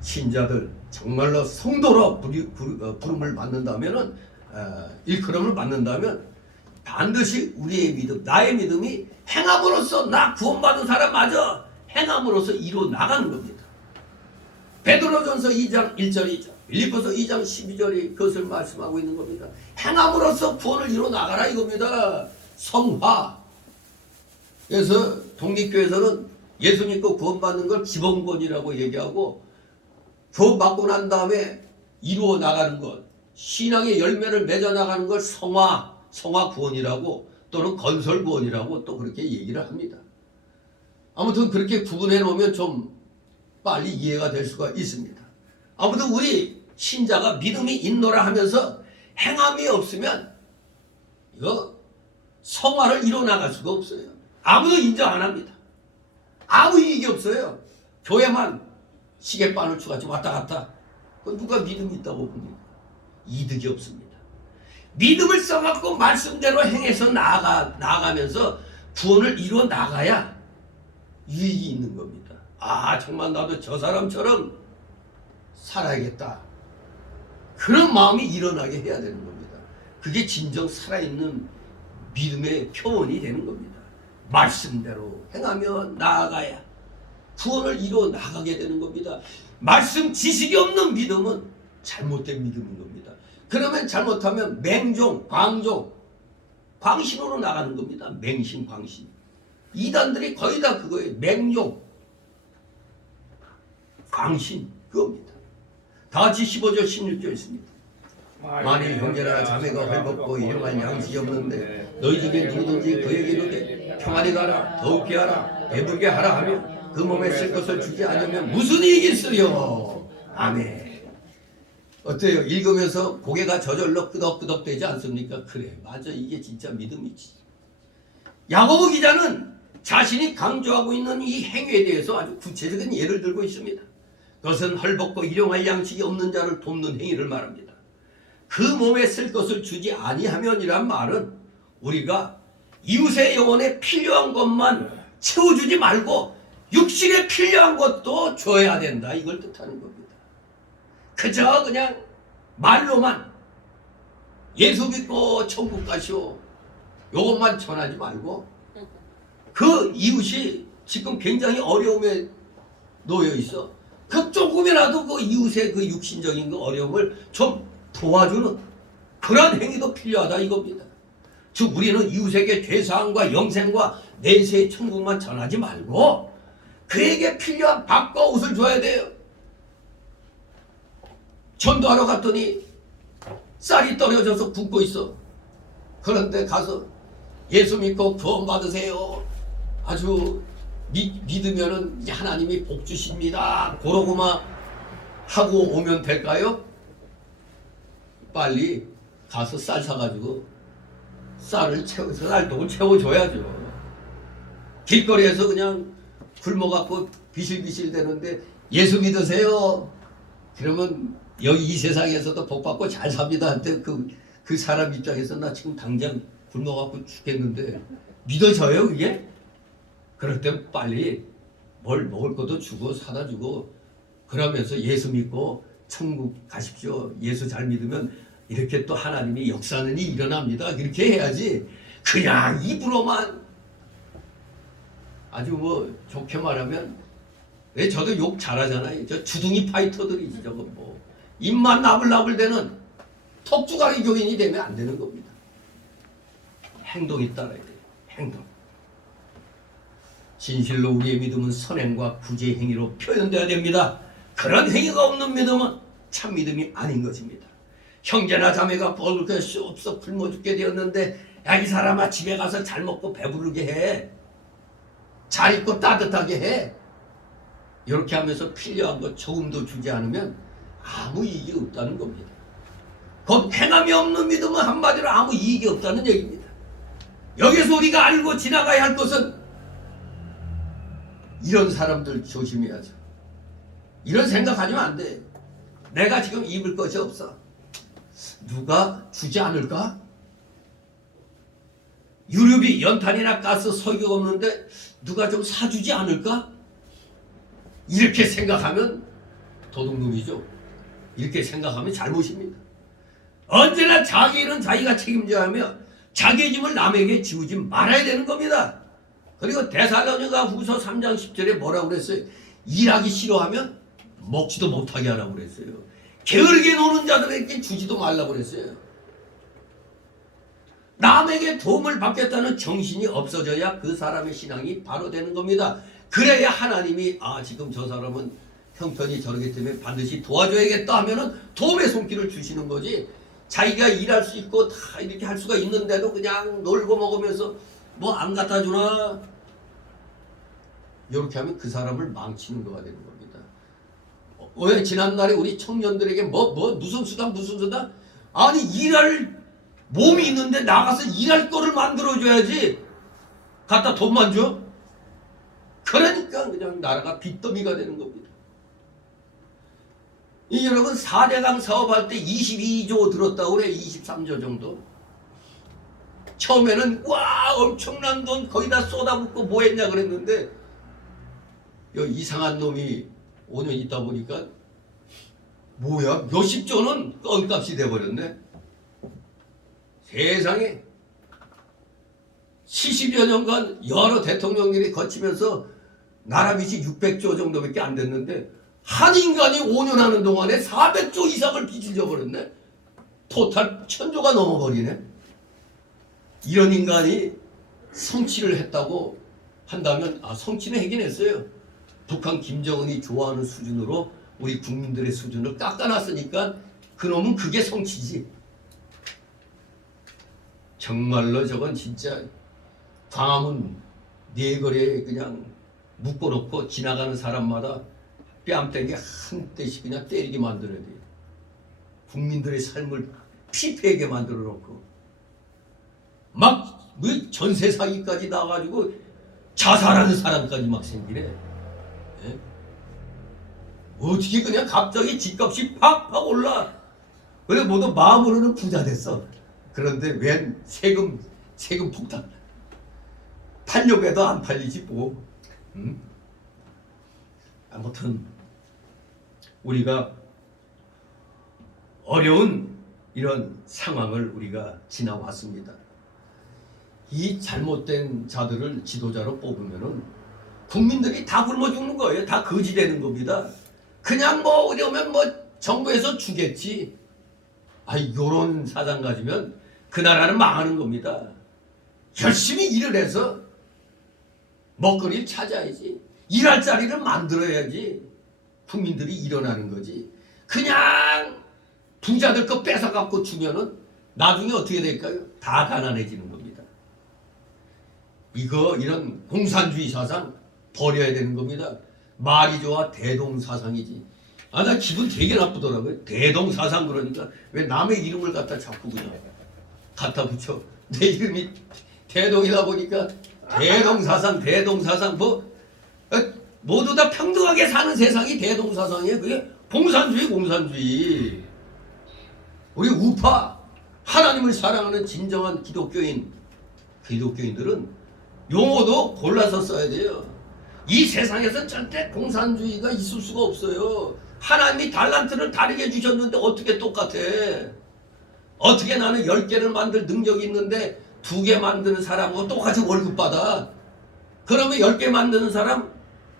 신자들 정말로 성도로 부름을 받는다면은 일컬음을 받는다면 반드시 우리의 믿음, 나의 믿음이 행함으로써 나 구원받은 사람 마저 행함으로써 이루어 나가는 겁니다. 베드로전서 2장 1절 2절, 빌립보서 2장 12절이 그것을 말씀하고 있는 겁니다. 행함으로써 구원을 이루어 나가라 이겁니다. 성화. 그래서 독립교에서는 예수 믿고 구원받는 걸 기본권이라고 얘기하고 구원받고 난 다음에 이루어 나가는 것, 신앙의 열매를 맺어 나가는 걸 성화 구원이라고 또는 건설 구원이라고 또 그렇게 얘기를 합니다. 아무튼 그렇게 구분해 놓으면 좀 빨리 이해가 될 수가 있습니다. 아무튼 우리 신자가 믿음이 있노라 하면서 행함이 없으면 이거 성화를 이뤄 나갈 수가 없어요. 아무도 인정 안 합니다. 아무 이익이 없어요. 교회만 시계바늘 추같이 왔다 갔다. 그건 누가 믿음이 있다고 봅니까? 이득이 없습니다. 믿음을 써갖고 말씀대로 행해서 나아가면서 구원을 이루어 나가야 유익이 있는 겁니다. 정말 나도 저 사람처럼 살아야겠다. 그런 마음이 일어나게 해야 되는 겁니다. 그게 진정 살아있는 믿음의 표본이 되는 겁니다. 말씀대로 행하며 나아가야 구원을 이루어 나가게 되는 겁니다. 말씀 지식이 없는 믿음은 잘못된 믿음인 겁니다. 그러면 잘못하면 맹종, 광신으로 나가는 겁니다. 맹신, 광신. 이단들이 거의 다 그거예요. 맹종, 광신, 그겁니다. 다 같이 15절, 16절 있습니다. 만일 형제나 자매가 헐벗고 일용할 양식이 없는데 너희 중에 누구든지 그에게 이르되 평안히 가라, 더욱히 하라, 배부르게 하라 하며 그 몸에 쓸 것을 주지 않으면 무슨 이익이 있으려. 아멘. 어때요? 읽으면서 고개가 저절로 끄덕끄덕 되지 않습니까? 그래, 맞아, 이게 진짜 믿음이지. 야고보 기자는 자신이 강조하고 있는 이 행위에 대해서 아주 구체적인 예를 들고 있습니다. 그것은 헐벗고 일용할 양식이 없는 자를 돕는 행위를 말합니다. 그 몸에 쓸 것을 주지 아니하면이란 말은 우리가 이웃의 영혼에 필요한 것만 채워주지 말고 육신에 필요한 것도 줘야 된다, 이걸 뜻하는 겁니다. 그저 그냥 말로만 예수 믿고 천국 가시오 요것만 전하지 말고 그 이웃이 지금 굉장히 어려움에 놓여 있어. 그 조금이라도 그 이웃의 그 육신적인 그 어려움을 좀 도와주는 그런 행위도 필요하다 이겁니다. 즉 우리는 이웃에게 죄사함과 영생과 내세의 천국만 전하지 말고 그에게 필요한 밥과 옷을 줘야 돼요. 전도하러 갔더니 쌀이 떨어져서 굶고 있어. 그런데 가서 예수 믿고 구원 받으세요. 아주 믿으면은 하나님이 복 주십니다. 그러고만 하고 오면 될까요? 빨리 가서 쌀 사가지고 쌀독을 채워줘야죠. 길거리에서 그냥 굶어갖고 비실비실 대는데 예수 믿으세요. 그러면 여기 이 세상에서도 복 받고 잘 삽니다. 한테 그 그 사람 입장에서 나 지금 당장 굶어갖고 죽겠는데 믿어져요 그게? 그럴 땐 빨리 뭘 먹을 것도 주고 사다 주고 그러면서 예수 믿고 천국 가십시오. 예수 잘 믿으면 이렇게 또 하나님이 역사는 일어납니다. 이렇게 해야지 그냥 입으로만 아주 뭐 좋게 말하면 왜 저도 욕 잘하잖아요. 저 주둥이 파이터들이지 저거 뭐 입만 나불나불대는 턱주가리 교인이 되면 안 되는 겁니다. 행동이 따라야 돼요. 행동. 진실로 우리의 믿음은 선행과 구제 행위로 표현되어야 됩니다. 그런 행위가 없는 믿음은 참 믿음이 아닌 것입니다. 형제나 자매가 먹을 것이 없어 굶어 죽게 되었는데 야 이 사람아 집에 가서 잘 먹고 배부르게 해. 잘 입고 따뜻하게 해. 이렇게 하면서 필요한 것 조금도 주지 않으면 아무 이익이 없다는 겁니다. 곧 행함이 없는 믿음은 한마디로 아무 이익이 없다는 얘기입니다. 여기서 우리가 알고 지나가야 할 것은 이런 사람들 조심해야죠. 이런 생각하면 안 돼. 내가 지금 입을 것이 없어. 누가 주지 않을까? 유류비, 연탄이나 가스, 석유가 없는데 누가 좀 사주지 않을까? 이렇게 생각하면 도둑놈이죠. 이렇게 생각하면 잘못입니다. 언제나 자기 일은 자기가 책임져야 하며 자기의 짐을 남에게 지우지 말아야 되는 겁니다. 그리고 데살로니가 후서 3장 10절에 뭐라고 그랬어요? 일하기 싫어하면 먹지도 못하게 하라고 그랬어요. 게으르게 노는 자들에게 주지도 말라고 그랬어요. 남에게 도움을 받겠다는 정신이 없어져야 그 사람의 신앙이 바로 되는 겁니다. 그래야 하나님이 지금 저 사람은 형편이 저러기 때문에 반드시 도와줘야겠다 하면은 도움의 손길을 주시는 거지. 자기가 일할 수 있고 다 이렇게 할 수가 있는데도 그냥 놀고 먹으면서 뭐 안 갖다 주나? 이렇게 하면 그 사람을 망치는 거가 되는 겁니다. 왜 지난날에 우리 청년들에게 무슨 수단 아니 일할 몸이 있는데 나가서 일할 거를 만들어줘야지 갖다 돈만 줘? 그러니까 그냥 나라가 빚더미가 되는 겁니다. 여러분 4대강 사업할 때 22조 들었다고 그래. 23조 정도. 처음에는 와 엄청난 돈 거기다 쏟아붓고 뭐 했냐 그랬는데 이상한 놈이 5년 있다 보니까 뭐야 몇십 조는 껌값이 돼버렸네. 세상에 70여 년간 여러 대통령들이 거치면서 나라 빚이 600조 정도밖에 안 됐는데 한 인간이 5년 하는 동안에 400조 이상을 빚을 져버렸네. 토탈 1000조가 넘어버리네. 이런 인간이 성취를 했다고 한다면 성취는 하긴 했어요. 북한 김정은이 좋아하는 수준으로 우리 국민들의 수준을 깎아놨으니까 그놈은 그게 성취지. 정말로 저건 진짜 광화문 네거리에 그냥 묶어놓고 지나가는 사람마다 뺨때기 한 대씩 그냥 때리게 만들어야 돼요. 국민들의 삶을 피폐하게 만들어 놓고 막 전세 사기까지 나가지고 자살하는 사람까지 막 생기래. 예? 어떻게 그냥 갑자기 집값이 팍팍 올라. 그래 모두 마음으로는 부자 됐어. 그런데 웬 세금 폭탄. 팔려고 해도 안 팔리지 뭐. 아무튼 우리가 어려운 이런 상황을 우리가 지나왔습니다. 이 잘못된 자들을 지도자로 뽑으면은 국민들이 다 굶어 죽는 거예요. 다 거지 되는 겁니다. 그냥 뭐 이러면 뭐 정부에서 주겠지. 요런 사상 가지면 그 나라는 망하는 겁니다. 열심히 일을 해서 먹거리를 찾아야지. 일할 자리를 만들어야지. 국민들이 일어나는 거지. 그냥 부자들 거 뺏어갖고 주면은 나중에 어떻게 될까요? 다 가난해지는 겁니다. 이런 공산주의 사상 버려야 되는 겁니다. 말이 좋아 대동사상이지. 나 기분 되게 나쁘더라고요. 대동사상 그러니까 왜 남의 이름을 갖다 자꾸 그냥 갖다 붙여. 내 이름이 대동이다 보니까 대동사상 모두 다 평등하게 사는 세상이 대동사상이에요. 그게 공산주의. 우리 우파 하나님을 사랑하는 진정한 기독교인들은 용어도 골라서 써야 돼요. 이 세상에서 절대 공산주의가 있을 수가 없어요. 하나님이 달란트를 다르게 주셨는데 어떻게 똑같아? 어떻게 나는 10개를 만들 능력이 있는데 2개 만드는 사람하고 똑같이 월급 받아? 그러면 10개 만드는 사람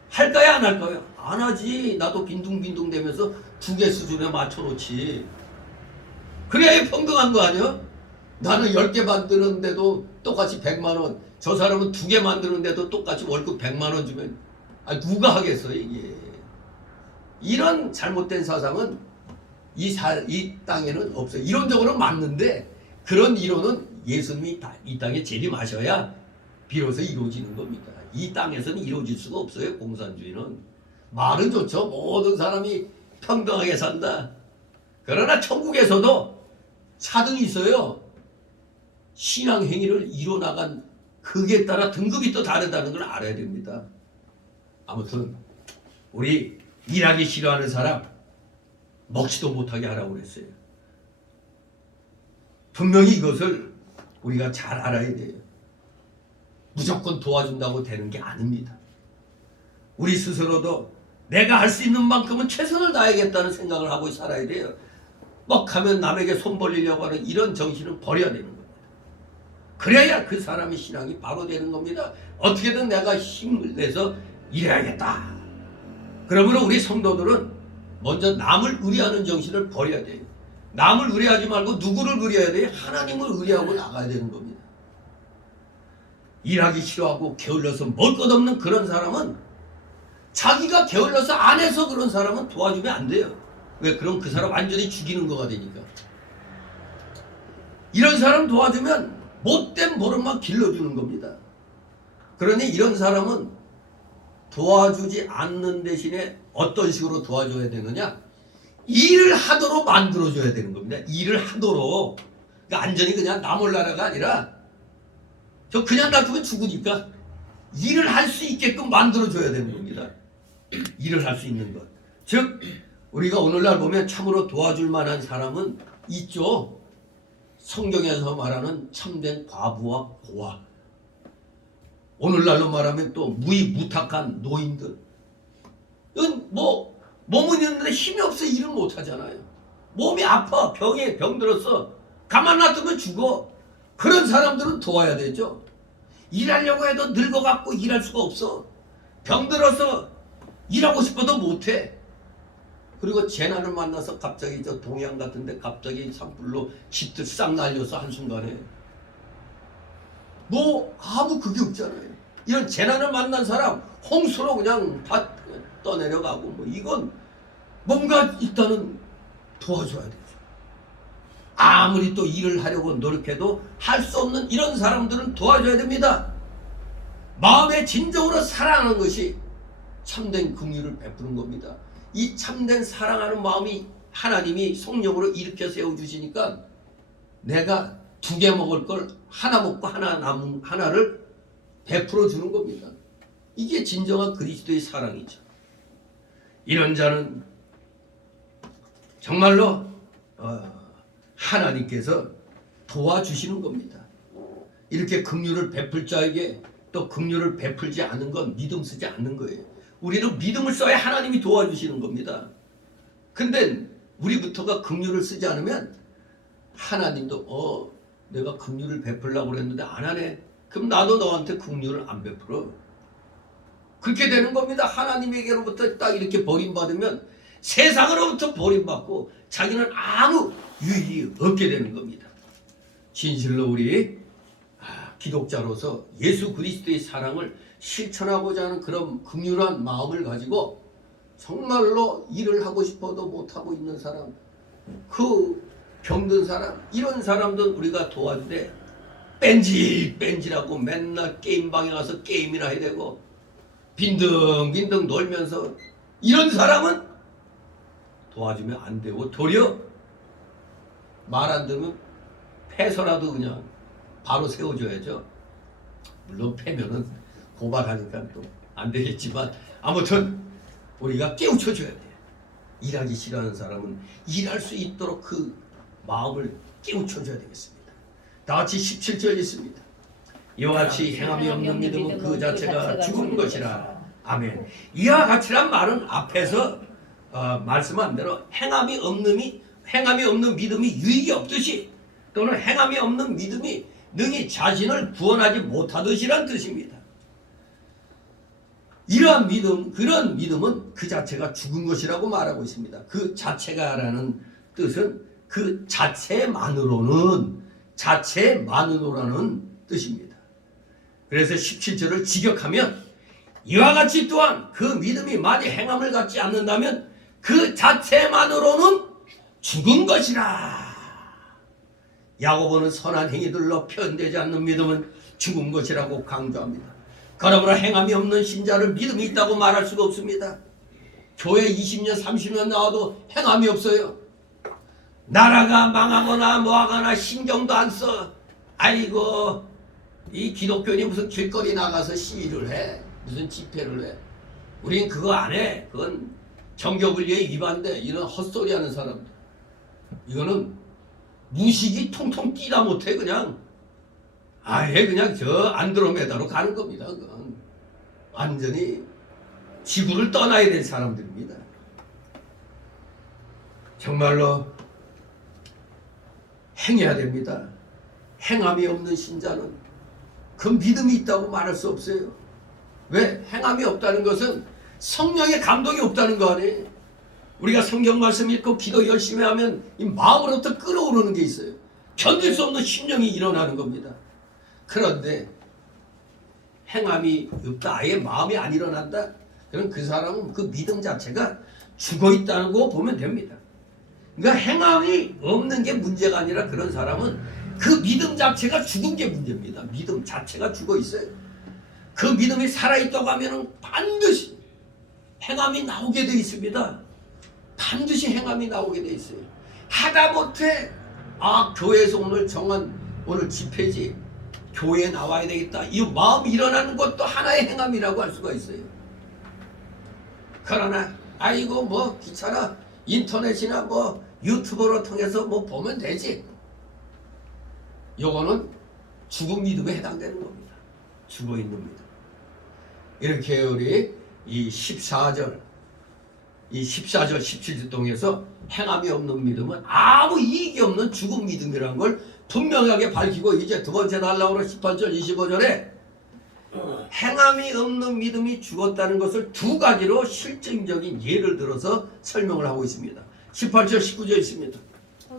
할까요, 안 할까요? 안 하지. 나도 빈둥빈둥 대면서 2개 수준에 맞춰놓지. 그래야 평등한 거 아니야? 나는 10개 만드는데도 똑같이 100만 원, 저 사람은 2개 만드는데도 똑같이 월급 100만 원 주면 누가 하겠어 이게. 이런 잘못된 사상은 이 땅에는 없어요. 이론적으로 맞는데 그런 이론은 예수님이 이 땅에 재림하셔야 비로소 이루어지는 겁니다. 이 땅에서는 이루어질 수가 없어요. 공산주의는. 말은 좋죠. 모든 사람이 평등하게 산다. 그러나 천국에서도 차등이 있어요. 신앙 행위를 이뤄나간 그에 따라 등급이 또 다르다는 걸 알아야 됩니다. 아무튼 우리 일하기 싫어하는 사람 먹지도 못하게 하라고 그랬어요. 분명히 이것을 우리가 잘 알아야 돼요. 무조건 도와준다고 되는 게 아닙니다. 우리 스스로도 내가 할 수 있는 만큼은 최선을 다하겠다는 생각을 하고 살아야 돼요. 막 하면 남에게 손 벌리려고 하는 이런 정신은 버려야 되는 겁니다. 그래야 그 사람의 신앙이 바로 되는 겁니다. 어떻게든 내가 힘을 내서 일해야겠다. 그러므로 우리 성도들은 먼저 남을 의뢰하는 정신을 버려야 돼요. 남을 의뢰하지 말고 누구를 의뢰해야 돼요? 하나님을 의뢰하고 나가야 되는 겁니다. 일하기 싫어하고 게을러서 먹을 것 없는 그런 사람은 자기가 게을러서 안 해서 그런 사람은 도와주면 안 돼요. 왜? 그럼 그 사람 완전히 죽이는 거가 되니까. 이런 사람 도와주면 못된 버릇만 길러주는 겁니다. 그러니 이런 사람은 도와주지 않는 대신에 어떤 식으로 도와줘야 되느냐? 일을 하도록 만들어줘야 되는 겁니다. 일을 하도록. 그러니까 안전히 그냥 나 몰라라가 아니라 저 그냥 놔두면 죽으니까 일을 할 수 있게끔 만들어줘야 되는 겁니다. 일을 할 수 있는 것. 즉 우리가 오늘날 보면 참으로 도와줄 만한 사람은 있죠. 성경에서 말하는 참된 과부와 고아. 오늘날로 말하면 또 무익무탁한 노인들. 이건 뭐 몸은 있는데 힘이 없어 일을 못 하잖아요. 몸이 아파 병 들었어. 가만 놔두면 죽어. 그런 사람들은 도와야 되죠. 일하려고 해도 늙어갖고 일할 수가 없어. 병 들어서 일하고 싶어도 못해. 그리고 재난을 만나서 갑자기 저 동해안 같은데 갑자기 산불로 집들 싹 날려서 한순간에 뭐 아무 그게 없잖아요. 이런 재난을 만난 사람 홍수로 그냥 다 떠내려가고 뭐 이건 뭔가 일단은 도와줘야 되죠. 아무리 또 일을 하려고 노력해도 할 수 없는 이런 사람들은 도와줘야 됩니다. 마음에 진정으로 사랑하는 것이 참된 긍휼을 베푸는 겁니다. 이 참된 사랑하는 마음이 하나님이 성령으로 일으켜 세워주시니까 내가 2개 먹을 걸 하나 먹고 하나 남은 하나를 베풀어 주는 겁니다. 이게 진정한 그리스도의 사랑이죠. 이런 자는 정말로 하나님께서 도와주시는 겁니다. 이렇게 긍휼을 베풀 자에게 또 긍휼을 베풀지 않은 건 믿음 쓰지 않는 거예요. 우리는 믿음을 써야 하나님이 도와주시는 겁니다. 근데 우리부터가 긍휼을 쓰지 않으면 하나님도 내가 긍휼을 베풀려고 그랬는데 안 하네. 그럼 나도 너한테 긍휼을 안 베풀어. 그렇게 되는 겁니다. 하나님에게로부터 딱 이렇게 버림받으면 세상으로부터 버림받고 자기는 아무 유익이 없게 되는 겁니다. 진실로 우리 기독자로서 예수 그리스도의 사랑을 실천하고자 하는 그런 긍휼한 마음을 가지고 정말로 일을 하고 싶어도 못하고 있는 사람, 그 병든 사람, 이런 사람들 우리가 도와주되 뺀질뺀질하고 맨날 게임방에 가서 게임이나 해야 되고 빈둥빈둥 놀면서 이런 사람은 도와주면 안 되고 도리어 말 안 들으면 패서라도 그냥 바로 세워줘야죠. 물론 패면은 고발하니까 또 안 되겠지만 아무튼 우리가 깨우쳐줘야 돼요. 일하기 싫어하는 사람은 일할 수 있도록 그 마음을 깨우쳐줘야 되겠습니다. 다같이 17절 있습니다. 이와 같이 행함이 없는 믿음은 그 자체가 죽은 것이라. 아멘. 이와 같이란 말은 앞에서 말씀한 대로 행함이 없는 믿음이 유익이 없듯이, 또는 행함이 없는 믿음이 능히 자신을 구원하지 못하듯이란 뜻입니다. 이러한 믿음, 그런 믿음은 그 자체가 죽은 것이라고 말하고 있습니다. 그 자체가라는 뜻은 그 자체만으로라는 뜻입니다. 그래서 17절을 직역하면 이와 같이 또한 그 믿음이 만약 행함을 갖지 않는다면 그 자체만으로는 죽은 것이라. 야고보는 선한 행위들로 표현되지 않는 믿음은 죽은 것이라고 강조합니다. 그러므로 행함이 없는 신자를 믿음이 있다고 말할 수가 없습니다. 교회 20년 30년 나와도 행함이 없어요. 나라가 망하거나 뭐하거나 신경도 안 써. 아이고, 이 기독교인이 무슨 길거리 나가서 시위를 해, 무슨 집회를 해. 우린 그거 안 해. 그건 정교분리에 위반돼. 이런 헛소리 하는 사람들, 이거는 무식이 통통 뛰다 못해. 그냥 아예 그냥 저 안드로메다로 가는 겁니다. 그건 완전히 지구를 떠나야 될 사람들입니다. 정말로 행해야 됩니다. 행함이 없는 신자는 그 믿음이 있다고 말할 수 없어요. 왜? 행함이 없다는 것은 성령의 감동이 없다는 거 아니에요. 우리가 성경 말씀 읽고 기도 열심히 하면 이 마음으로부터 끓어오르는 게 있어요. 견딜 수 없는 심령이 일어나는 겁니다. 그런데 행함이 없다, 아예 마음이 안 일어난다, 그럼 그 사람은 그 믿음 자체가 죽어 있다는 거 보면 됩니다. 그러니까 행함이 없는 게 문제가 아니라 그런 사람은 그 믿음 자체가 죽은 게 문제입니다. 믿음 자체가 죽어 있어요. 그 믿음이 살아있다고 하면 반드시 행함이 나오게 돼 있습니다. 반드시 행함이 나오게 돼 있어요. 하다못해 교회에서 오늘 집회지, 교회에 나와야 되겠다, 이 마음이 일어나는 것도 하나의 행함이라고 할 수가 있어요. 그러나 아이고 뭐 귀찮아, 인터넷이나 뭐 유튜브로 통해서 뭐 보면 되지, 요거는 죽은 믿음에 해당되는 겁니다. 죽어 있는 믿음. 이렇게 우리 이 14절 17절 통해서 행함이 없는 믿음은 아무 이익이 없는 죽은 믿음이라는 걸 분명하게 밝히고, 이제 두 번째 달라오는 18절 25절에 행함이 없는 믿음이 죽었다는 것을 두 가지로 실증적인 예를 들어서 설명을 하고 있습니다. 18절 19절 있습니다.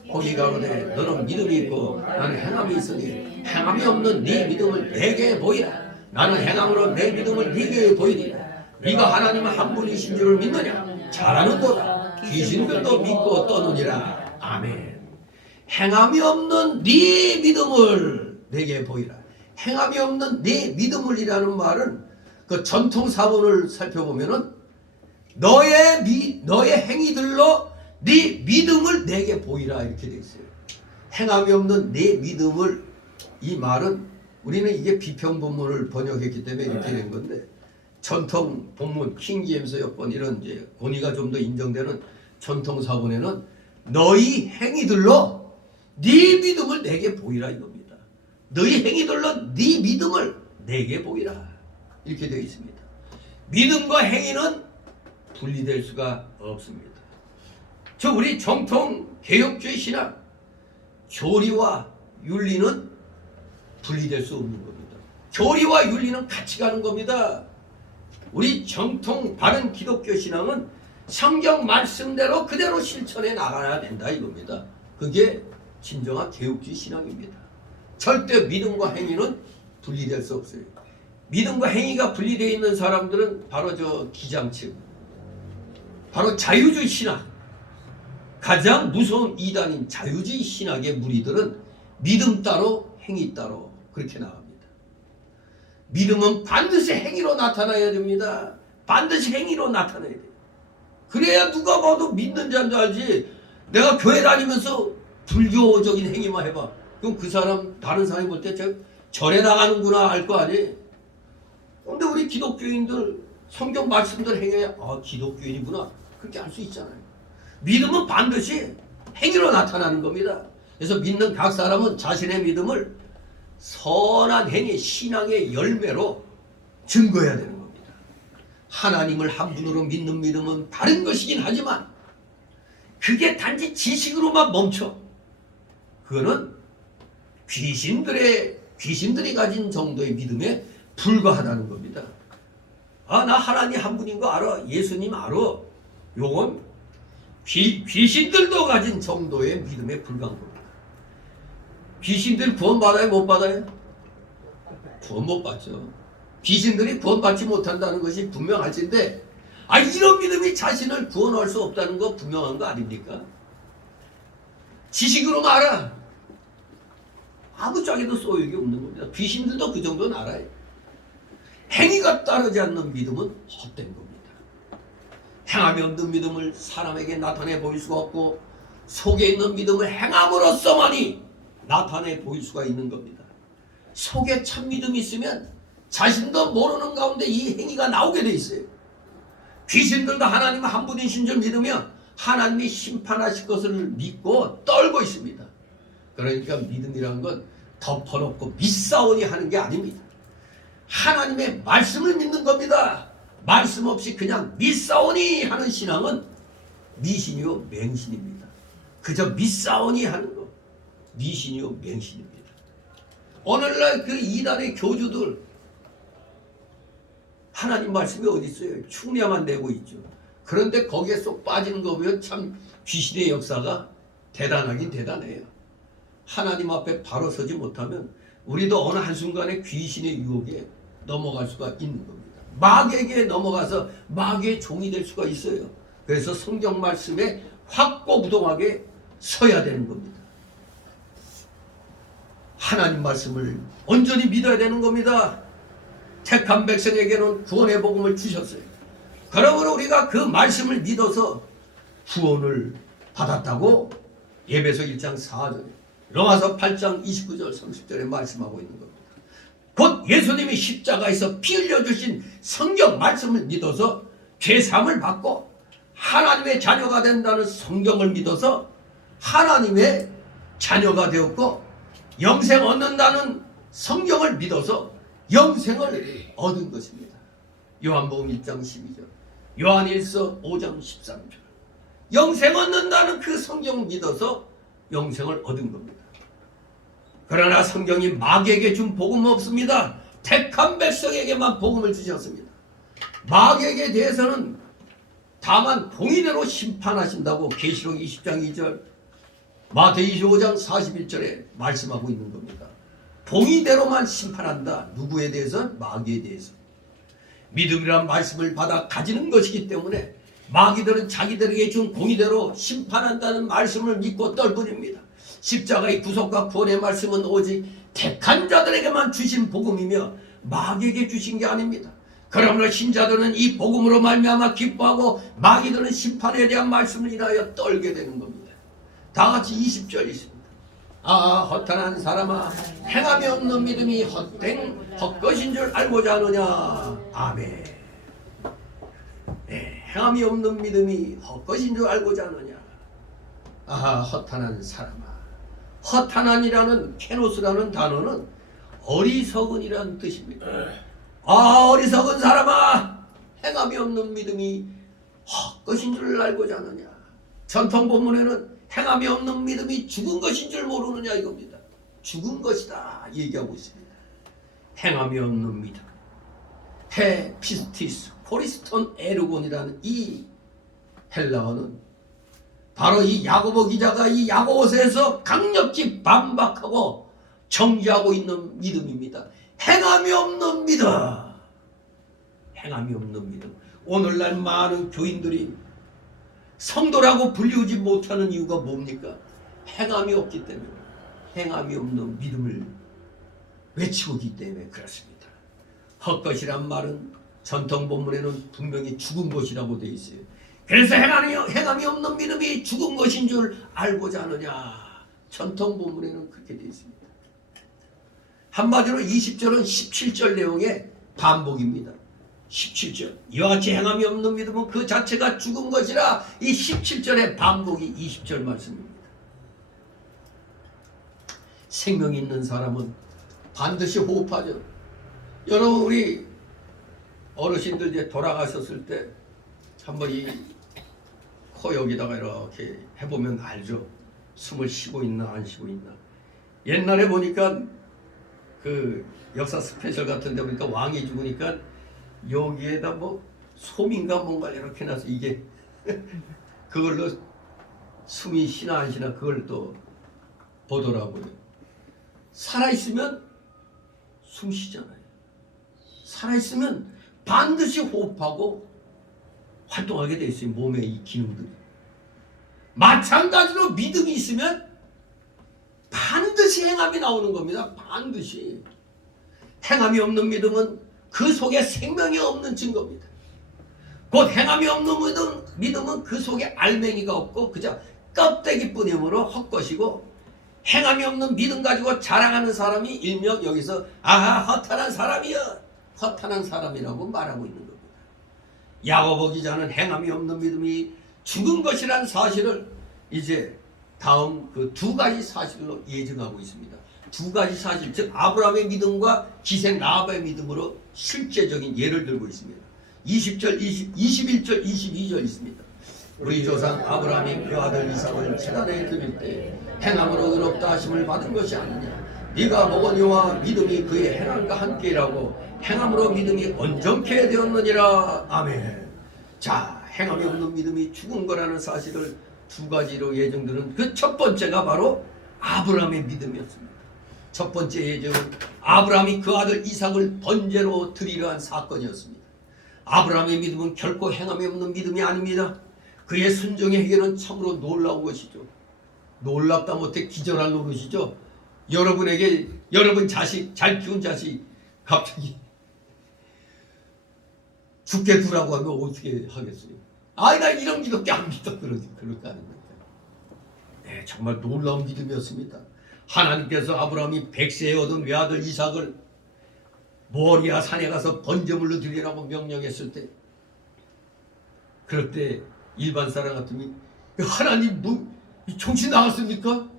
거기 가로되 너는 믿음이 있고 나는 행함이 있으니 행함이 없는 네 믿음을 내게 보이라. 나는 행함으로 내 믿음을 네게 보이리라. 네가 하나님은 한 분이신 줄을 믿느냐? 잘하는도다. 귀신들도 믿고 떠느니라. 아멘. 행함이 없는 네 믿음을 내게 보이라. 행함이 없는 네 믿음을이라는 말은 그 전통 사본을 살펴보면은 너의 행위들로 네 믿음을 내게 보이라, 이렇게 돼 있어요. 행함이 없는 네 믿음을, 이 말은 우리는 이게 비평 본문을 번역했기 때문에 이렇게 된 건데, 전통 본문 킹제임스 여권 이런 이제 권위가 좀 더 인정되는 전통 사본에는 너희 행위들로 네 믿음을 내게 보이라 이겁니다. 너희 행위들로 네 믿음을 내게 보이라, 이렇게 되어 있습니다. 믿음과 행위는 분리될 수가 없습니다. 저 우리 정통 개혁주의 신앙, 교리와 윤리는 분리될 수 없는 겁니다. 교리와 윤리는 같이 가는 겁니다. 우리 정통 바른 기독교 신앙은 성경 말씀대로 그대로 실천해 나가야 된다 이겁니다. 그게 진정한 개혁주의 신앙입니다. 절대 믿음과 행위는 분리될 수 없어요. 믿음과 행위가 분리되어 있는 사람들은 바로 저 기장층, 바로 자유주의 신학, 가장 무서운 이단인 자유주의 신학의 무리들은 믿음 따로 행위 따로 그렇게 나갑니다. 믿음은 반드시 행위로 나타나야 됩니다. 반드시 행위로 나타나야 돼요. 그래야 누가 봐도 믿는 자인 줄 알지. 내가 교회 다니면서 불교적인 행위만 해봐, 그럼 그 사람, 다른 사람이 볼 때 절에 나가는구나 알 거 아니에요. 근데 우리 기독교인들 성경 말씀들 행해야 기독교인이구나 그렇게 알 수 있잖아요. 믿음은 반드시 행위로 나타나는 겁니다. 그래서 믿는 각 사람은 자신의 믿음을 선한 행위, 신앙의 열매로 증거해야 되는 겁니다. 하나님을 한 분으로 믿는 믿음은 바른 것이긴 하지만 그게 단지 지식으로만 멈춰. 그거는 귀신들이 가진 정도의 믿음에 불과하다는 겁니다. 아, 나 하나님 한 분인 거 알아. 예수님 알아. 요건 귀신들도 가진 정도의 믿음에 불과한 겁니다. 귀신들 구원 받아요? 못 받아요? 구원 못 받죠. 귀신들이 구원받지 못한다는 것이 분명하신데, 아, 이런 믿음이 자신을 구원할 수 없다는 거 분명한 거 아닙니까? 지식으로만 알아. 아무짝에도 소용이 없는 겁니다. 귀신들도 그 정도는 알아요. 행위가 따르지 않는 믿음은 헛된 겁니다. 행함이 없는 믿음을 사람에게 나타내 보일 수가 없고, 속에 있는 믿음을 행함으로써만이 나타내 보일 수가 있는 겁니다. 속에 참 믿음이 있으면 자신도 모르는 가운데 이 행위가 나오게 돼 있어요. 귀신들도 하나님 한 분이신 줄 믿으면 하나님이 심판하실 것을 믿고 떨고 있습니다. 그러니까 믿음이란 건 덮어놓고 믿사오니 하는 게 아닙니다. 하나님의 말씀을 믿는 겁니다. 말씀 없이 그냥 믿사오니 하는 신앙은 미신이요 맹신입니다. 그저 믿사오니 하는 거 미신이요 맹신입니다. 오늘날 그 이단의 교주들 하나님 말씀이 어디 있어요? 충냐만 내고 있죠. 그런데 거기에 쏙 빠지는 거 보면 참 귀신의 역사가 대단하긴 대단해요. 하나님 앞에 바로 서지 못하면 우리도 어느 한순간에 귀신의 유혹에 넘어갈 수가 있는 겁니다. 마귀에게 넘어가서 마귀의 종이 될 수가 있어요. 그래서 성경 말씀에 확고부동하게 서야 되는 겁니다. 하나님 말씀을 온전히 믿어야 되는 겁니다. 택한 백성에게는 구원의 복음을 주셨어요. 그러므로 우리가 그 말씀을 믿어서 구원을 받았다고 에베소 1장 4절에 로마서 8장 29절 30절에 말씀하고 있는 겁니다. 곧 예수님이 십자가에서 피 흘려주신 성경 말씀을 믿어서 죄사함을 받고 하나님의 자녀가 된다는 성경을 믿어서 하나님의 자녀가 되었고 영생 얻는다는 성경을 믿어서 영생을 얻은 것입니다. 요한복음 1장 12절, 요한일서 5장 13절. 영생 얻는다는 그 성경을 믿어서 영생을 얻은 겁니다. 그러나 성경이 마귀에게 준 복음은 없습니다. 택한 백성에게만 복음을 주셨습니다. 마귀에게 대해서는 다만 공의대로 심판하신다고 계시록 20장 2절, 마태이 25장 41절에 말씀하고 있는 겁니다. 공의대로만 심판한다. 누구에 대해서? 마귀에 대해서. 믿음이란 말씀을 받아 가지는 것이기 때문에 마귀들은 자기들에게 준 공의대로 심판한다는 말씀을 믿고 떨뿐입니다. 십자가의 구속과 구원의 말씀은 오직 택한 자들에게만 주신 복음이며 마귀에게 주신 게 아닙니다. 그러므로 신자들은 이 복음으로 말미암아 기뻐하고 마귀들은 심판에 대한 말씀을 인하여 떨게 되는 겁니다. 다 같이 20절 있습니다. 아, 허탄한 사람아, 행함이 없는 믿음이 헛것인 줄 알고자 하느냐. 아멘. 네, 행함이 없는 믿음이 헛것인 줄 알고자 하느냐. 아, 허탄한 사람아. 허탄한이라는 케노스라는 단어는 어리석은이라는 뜻입니다. 아, 어리석은 사람아, 행함이 없는 믿음이 헛것인 줄 알고자 하느냐. 전통 본문에는 행함이 없는 믿음이 죽은 것인 줄 모르느냐 이겁니다. 죽은 것이다 얘기하고 있습니다. 행함이 없는 믿음. 피스티스 코리스톤 에르곤이라는 이 헬라어는 바로 이 야고보 기자가 이 야고보서에서 강력히 반박하고 정지하고 있는 믿음입니다. 행함이 없는 믿음. 행함이 없는 믿음. 오늘날 많은 교인들이 성도라고 불리우지 못하는 이유가 뭡니까? 행함이 없기 때문에, 행함이 없는 믿음을 외치고 있기 때문에 그렇습니다. 헛것이란 말은 전통 본문에는 분명히 죽은 것이라고 되어 있어요. 그래서 행함이 없는 믿음이 죽은 것인 줄 알고자 하느냐. 전통 본문에는 그렇게 되어 있습니다. 한마디로 20절은 17절 내용의 반복입니다. 17절 이와 같이 행함이 없는 믿음은 그 자체가 죽은 것이라. 이 17절의 반복이 20절 말씀입니다. 생명이 있는 사람은 반드시 호흡하죠. 여러분 우리 어르신들 이제 돌아가셨을 때 한번 이 코 여기다가 이렇게 해보면 알죠. 숨을 쉬고 있나 안 쉬고 있나. 옛날에 보니까 그 역사 스페셜 같은 데 보니까 왕이 죽으니까 여기에다 뭐 솜인가 뭔가 이렇게 놔서 이게 그걸로 숨이 쉬나 안 쉬나 그걸 또 보더라고요. 살아있으면 숨 쉬잖아요. 살아있으면 반드시 호흡하고 활동하게 돼 있어요. 몸의 이 기능들이. 마찬가지로 믿음이 있으면 반드시 행함이 나오는 겁니다. 반드시. 행함이 없는 믿음은 그 속에 생명이 없는 증거입니다. 곧 행함이 없는 믿음은 그 속에 알맹이가 없고 그저 껍데기뿐이므로 헛것이고, 행함이 없는 믿음 가지고 자랑하는 사람이 일명 여기서 아하 허탄한 사람이여, 허탄한 사람이라고 말하고 있는 겁니다. 야고보 기자는 행함이 없는 믿음이 죽은 것이란 사실을 이제 다음 그 두 가지 사실로 예증하고 있습니다. 두 가지 사실, 즉 아브라함의 믿음과 기생 라합의 믿음으로 실제적인 예를 들고 있습니다. 20절, 21절, 22절 있습니다. 우리 조상 아브라함이 그 아들 이삭을 제단에 드릴 때 행함으로 의롭다 하심을 받은 것이 아니냐. 네가 먹으니와 믿음이 그의 행함과 함께라고 행함으로 믿음이 온전케 되었느니라. 아멘. 자, 행함이 없는 믿음이 죽은 거라는 사실을 두 가지로 예정드는 그 첫 번째가 바로 아브라함의 믿음이었습니다. 첫 번째 예정은 아브라함이 그 아들 이삭을 번제로 드리려 한 사건이었습니다. 아브라함의 믿음은 결코 행함이 없는 믿음이 아닙니다. 그의 순종의 해결은 참으로 놀라운 것이죠. 놀랍다 못해 기절할 노릇이죠. 여러분에게 여러분 자식, 잘 키운 자식 갑자기 죽게 두라고 하면 어떻게 하겠어요? 나 이런 믿음밖에 안 믿어. 그렇게 하는 거예요. 네, 정말 놀라운 믿음이었습니다. 하나님께서 아브라함이 100세에 얻은 외아들 이삭을 모리아 산에 가서 번제물로 드리라고 명령했을 때, 그럴 때 일반 사람 같으면 하나님 뭐 정신 나갔습니까?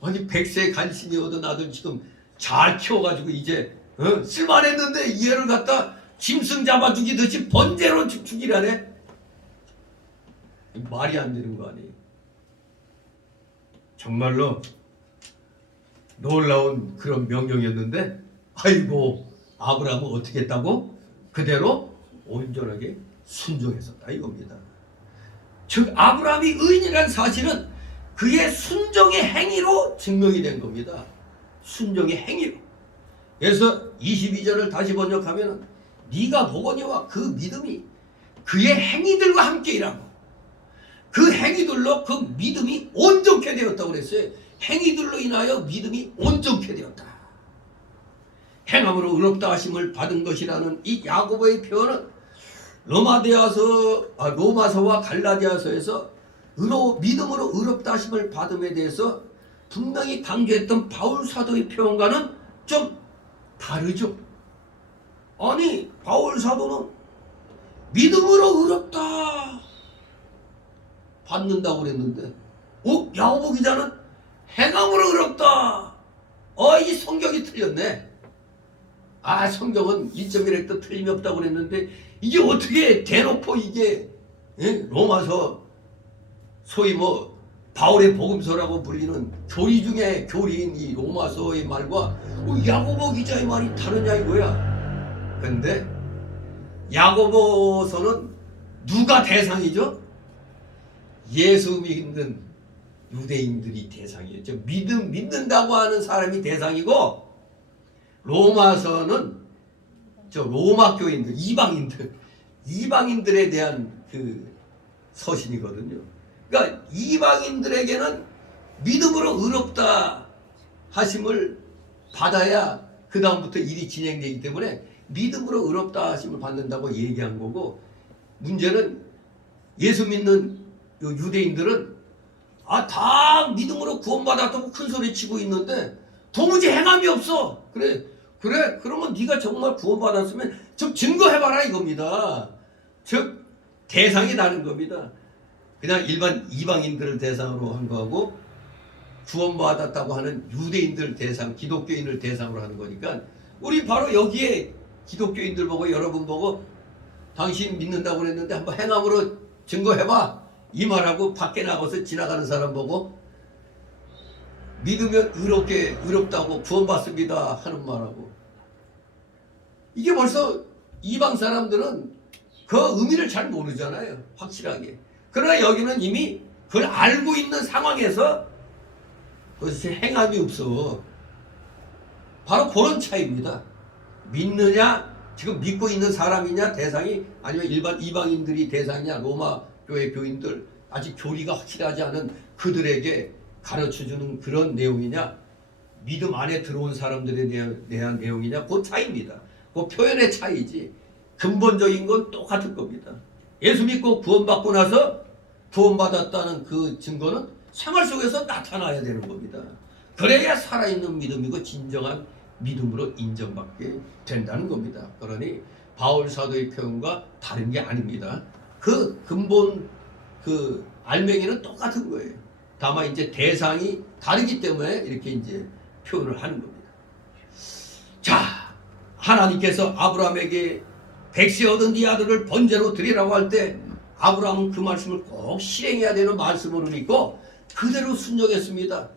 아니 100세에 간신히 얻은 아들 지금 잘 키워가지고 이제 쓸만했는데 이 애를 갖다 짐승 잡아 죽이듯이 번제로 죽이라네? 말이 안 되는 거 아니에요. 정말로 놀라운 그런 명령이었는데, 아이고 아브라함은 어떻게 했다고? 그대로 온전하게 순종했었다 이겁니다. 즉 아브라함이 의인이라는 사실은 그의 순종의 행위로 증명이 된 겁니다. 순종의 행위로. 그래서 22절을 다시 번역하면 네가 보거니와 그 믿음이 그의 행위들과 함께 일하고 그 행위들로 그 믿음이 온전케 되었다고 그랬어요. 행위들로 인하여 믿음이 온전케 되었다. 행함으로 의롭다 하심을 받은 것이라는 이 야고보의 표현은 로마서와 갈라디아서에서 믿음으로 의롭다 하심을 받음에 대해서 분명히 강조했던 바울 사도의 표현과는 좀 다르죠. 아니 바울 사도는 믿음으로 의롭다 받는다고 그랬는데 야고보 기자는 행함으로 의롭다. 이 성경이 틀렸네. 성경은 1.1획도 틀림이 없다고 그랬는데 이게 어떻게 대놓고 이게 로마서 소위 뭐 바울의 복음서라고 불리는 교리 중에 교리인 이 로마서의 말과 야고보 기자의 말이 다르냐 이거야. 근데 야고보서는 누가 대상이죠? 예수 믿는 유대인들이 대상이었죠. 믿는다고 하는 사람이 대상이고, 로마서는 로마 교인들, 이방인들에 대한 그 서신이거든요. 그러니까 이방인들에게는 믿음으로 의롭다 하심을 받아야 그 다음부터 일이 진행되기 때문에 믿음으로 의롭다 하심을 받는다고 얘기한 거고, 문제는 예수 믿는 유대인들은 다 믿음으로 구원받았다고 큰 소리 치고 있는데 도무지 행함이 없어. 그래 그러면 네가 정말 구원받았으면 좀 증거해봐라 이겁니다. 즉 대상이 다른 겁니다. 그냥 일반 이방인들을 대상으로 한 거하고 구원받았다고 하는 유대인들 대상, 기독교인을 대상으로 하는 거니까 우리 바로 여기에 기독교인들 보고 여러분 보고 당신 믿는다고 그랬는데 한번 행함으로 증거해봐 이 말하고 밖에 나가서 지나가는 사람 보고 믿으면 의롭다고 구원받습니다 하는 말하고 이게 벌써 이방 사람들은 그 의미를 잘 모르잖아요. 확실하게. 그러나 여기는 이미 그걸 알고 있는 상황에서 그것이 행함이 없어. 바로 그런 차이입니다. 믿느냐, 지금 믿고 있는 사람이냐 대상이, 아니면 일반 이방인들이 대상이냐, 로마 교회 교인들 아직 교리가 확실하지 않은 그들에게 가르쳐주는 그런 내용이냐, 믿음 안에 들어온 사람들에 대한 내용이냐, 그 차이입니다. 그 표현의 차이지 근본적인 건 똑같을 겁니다. 예수 믿고 구원받고 나서 구원받았다는 그 증거는 생활 속에서 나타나야 되는 겁니다. 그래야 살아있는 믿음이고 진정한 믿음으로 인정받게 된다는 겁니다. 그러니 바울 사도의 표현과 다른 게 아닙니다. 그 근본 그 알맹이는 똑같은 거예요. 다만 이제 대상이 다르기 때문에 이렇게 이제 표현을 하는 겁니다. 자, 하나님께서 아브라함에게 백세 얻은 네 아들을 번제로 드리라고 할 때 아브라함은 그 말씀을 꼭 실행해야 되는 말씀으로 믿고 그대로 순종했습니다.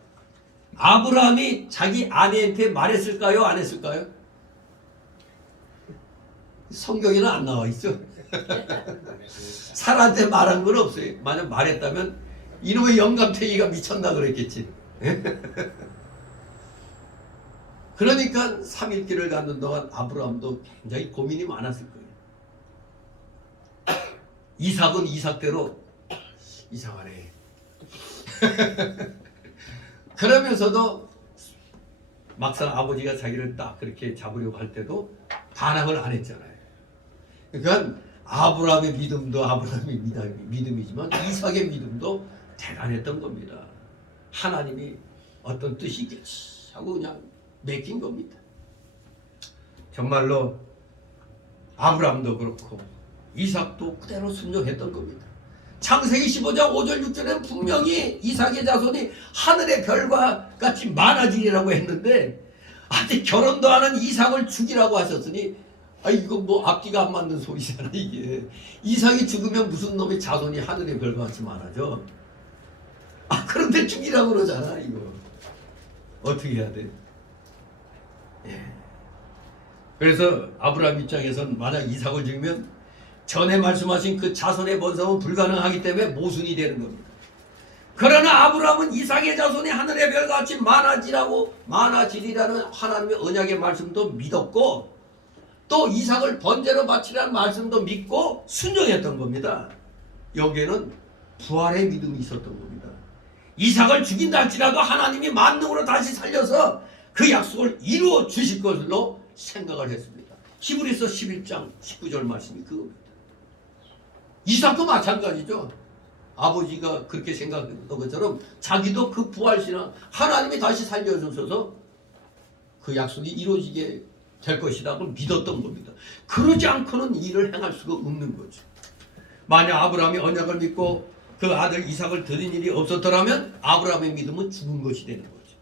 아브라함이 자기 아내한테 말했을까요? 안 했을까요? 성경에는 안 나와 있어. 사라한테 말한 건 없어요. 만약 말했다면 이놈의 영감탱이가 미쳤나 그랬겠지. 그러니까 3일길을 가는 동안 아브라함도 굉장히 고민이 많았을 거예요. 이삭은 이삭대로 이상하네. 그러면서도 막상 아버지가 자기를 딱 그렇게 잡으려고 할 때도 반항을 안 했잖아요. 그러니까 아브라함의 믿음도 아브라함의 믿음이지만 이삭의 믿음도 대단했던 겁니다. 하나님이 어떤 뜻이 있겠지 하고 그냥 맡긴 겁니다. 정말로 아브라함도 그렇고 이삭도 그대로 순종했던 겁니다. 창세기 15장 5절 6절에는 분명히 이삭의 자손이 하늘의 별과 같이 많아지리라고 했는데 아직 결혼도 안 한 이삭을 죽이라고 하셨으니 이거 뭐 앞뒤가 안 맞는 소리잖아 이게. 이삭이 죽으면 무슨 놈의 자손이 하늘의 별과 같이 많아져. 그런데 죽이라고 그러잖아 이거. 어떻게 해야 돼? 예. 그래서 아브라함 입장에서는 만약 이삭을 죽이면 전에 말씀하신 그 자손의 번성은 불가능하기 때문에 모순이 되는 겁니다. 그러나 아브라함은 이삭의 자손이 하늘의 별같이 많아지리라는 하나님의 언약의 말씀도 믿었고 또 이삭을 번제로 바치라는 말씀도 믿고 순종했던 겁니다. 여기에는 부활의 믿음이 있었던 겁니다. 이삭을 죽인다 할지라도 하나님이 만능으로 다시 살려서 그 약속을 이루어 주실 것으로 생각을 했습니다. 히브리서 11장 19절 말씀이 그겁니다. 이삭도 마찬가지죠. 아버지가 그렇게 생각했던 것처럼 자기도 그 부활신앙 하나님이 다시 살려주셔서 그 약속이 이루어지게 될 것이다 고 믿었던 겁니다. 그러지 않고는 일을 행할 수가 없는 거죠. 만약 아브라함이 언약을 믿고 그 아들 이삭을 드린 일이 없었더라면 아브라함의 믿음은 죽은 것이 되는 거죠.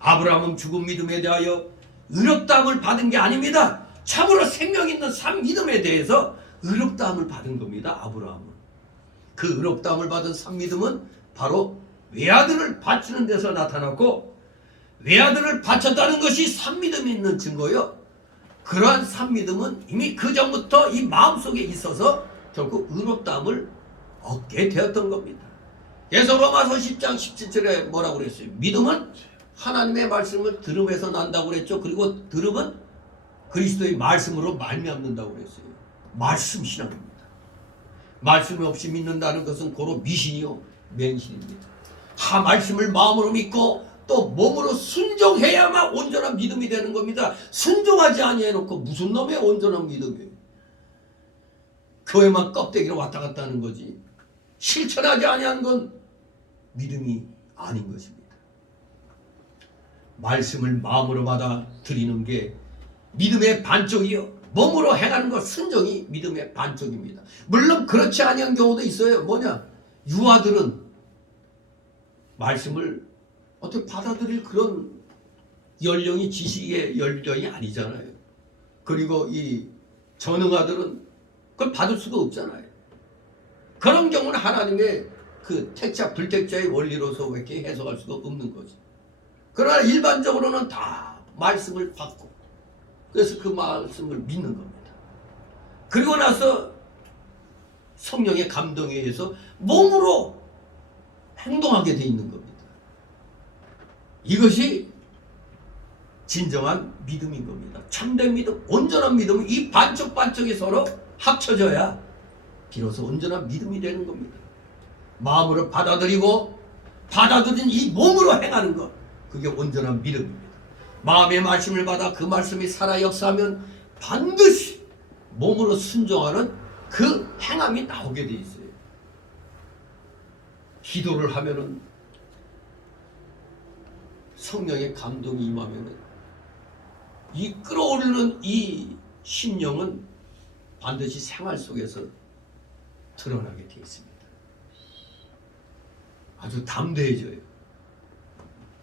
아브라함은 죽은 믿음에 대하여 의롭다함을 받은 게 아닙니다. 참으로 생명 있는 산 믿음에 대해서 의롭다함을 받은 겁니다. 아브라함은. 그 의롭다함을 받은 산 믿음은 바로 외아들을 바치는 데서 나타났고 외아들을 바쳤다는 것이 산 믿음이 있는 증거요. 그러한 산 믿음은 이미 그 전부터 이 마음속에 있어서 결국 의롭다함을 얻게 되었던 겁니다. 그래서 로마서 10장 17절에 뭐라고 그랬어요? 믿음은 하나님의 말씀을 들음에서 난다고 그랬죠. 그리고 들음은 그리스도의 말씀으로 말미암는다고 그랬어요. 말씀 신앙입니다. 말씀 없이 믿는다는 것은 고로 미신이요 맹신입니다. 말씀을 마음으로 믿고 또 몸으로 순종해야만 온전한 믿음이 되는 겁니다. 순종하지 아니해놓고 무슨 놈의 온전한 믿음이에요. 교회만 껍데기로 왔다 갔다 하는 거지 실천하지 아니한 건 믿음이 아닌 것입니다. 말씀을 마음으로 받아 드리는 게 믿음의 반쪽이요. 몸으로 행하는 것 순종이 믿음의 반쪽입니다. 물론 그렇지 아니한 경우도 있어요. 뭐냐? 유아들은 말씀을 어떻게 받아들일 그런 연령이 지식의 연령이 아니잖아요. 그리고 이 전응아들은 그걸 받을 수가 없잖아요. 그런 경우는 하나님의 그 택자 불택자의 원리로서 이렇게 해석할 수가 없는 거죠. 그러나 일반적으로는 다 말씀을 받고 그래서 그 말씀을 믿는 겁니다. 그리고 나서 성령의 감동에 의해서 몸으로 행동하게 돼 있는 겁니다. 이것이 진정한 믿음인 겁니다. 참된 믿음, 온전한 믿음은 이 반쪽반쪽이 서로 합쳐져야 비로소 온전한 믿음이 되는 겁니다. 마음으로 받아들이고 받아들인 이 몸으로 행하는 것, 그게 온전한 믿음입니다. 마음의 말씀을 받아 그 말씀이 살아 역사하면 반드시 몸으로 순종하는 그 행함이 나오게 돼 있어요. 기도를 하면은 성령의 감동이 임하면은 이 끌어오르는 이 심령은 반드시 생활 속에서 드러나게 되어 있습니다. 아주 담대해져요.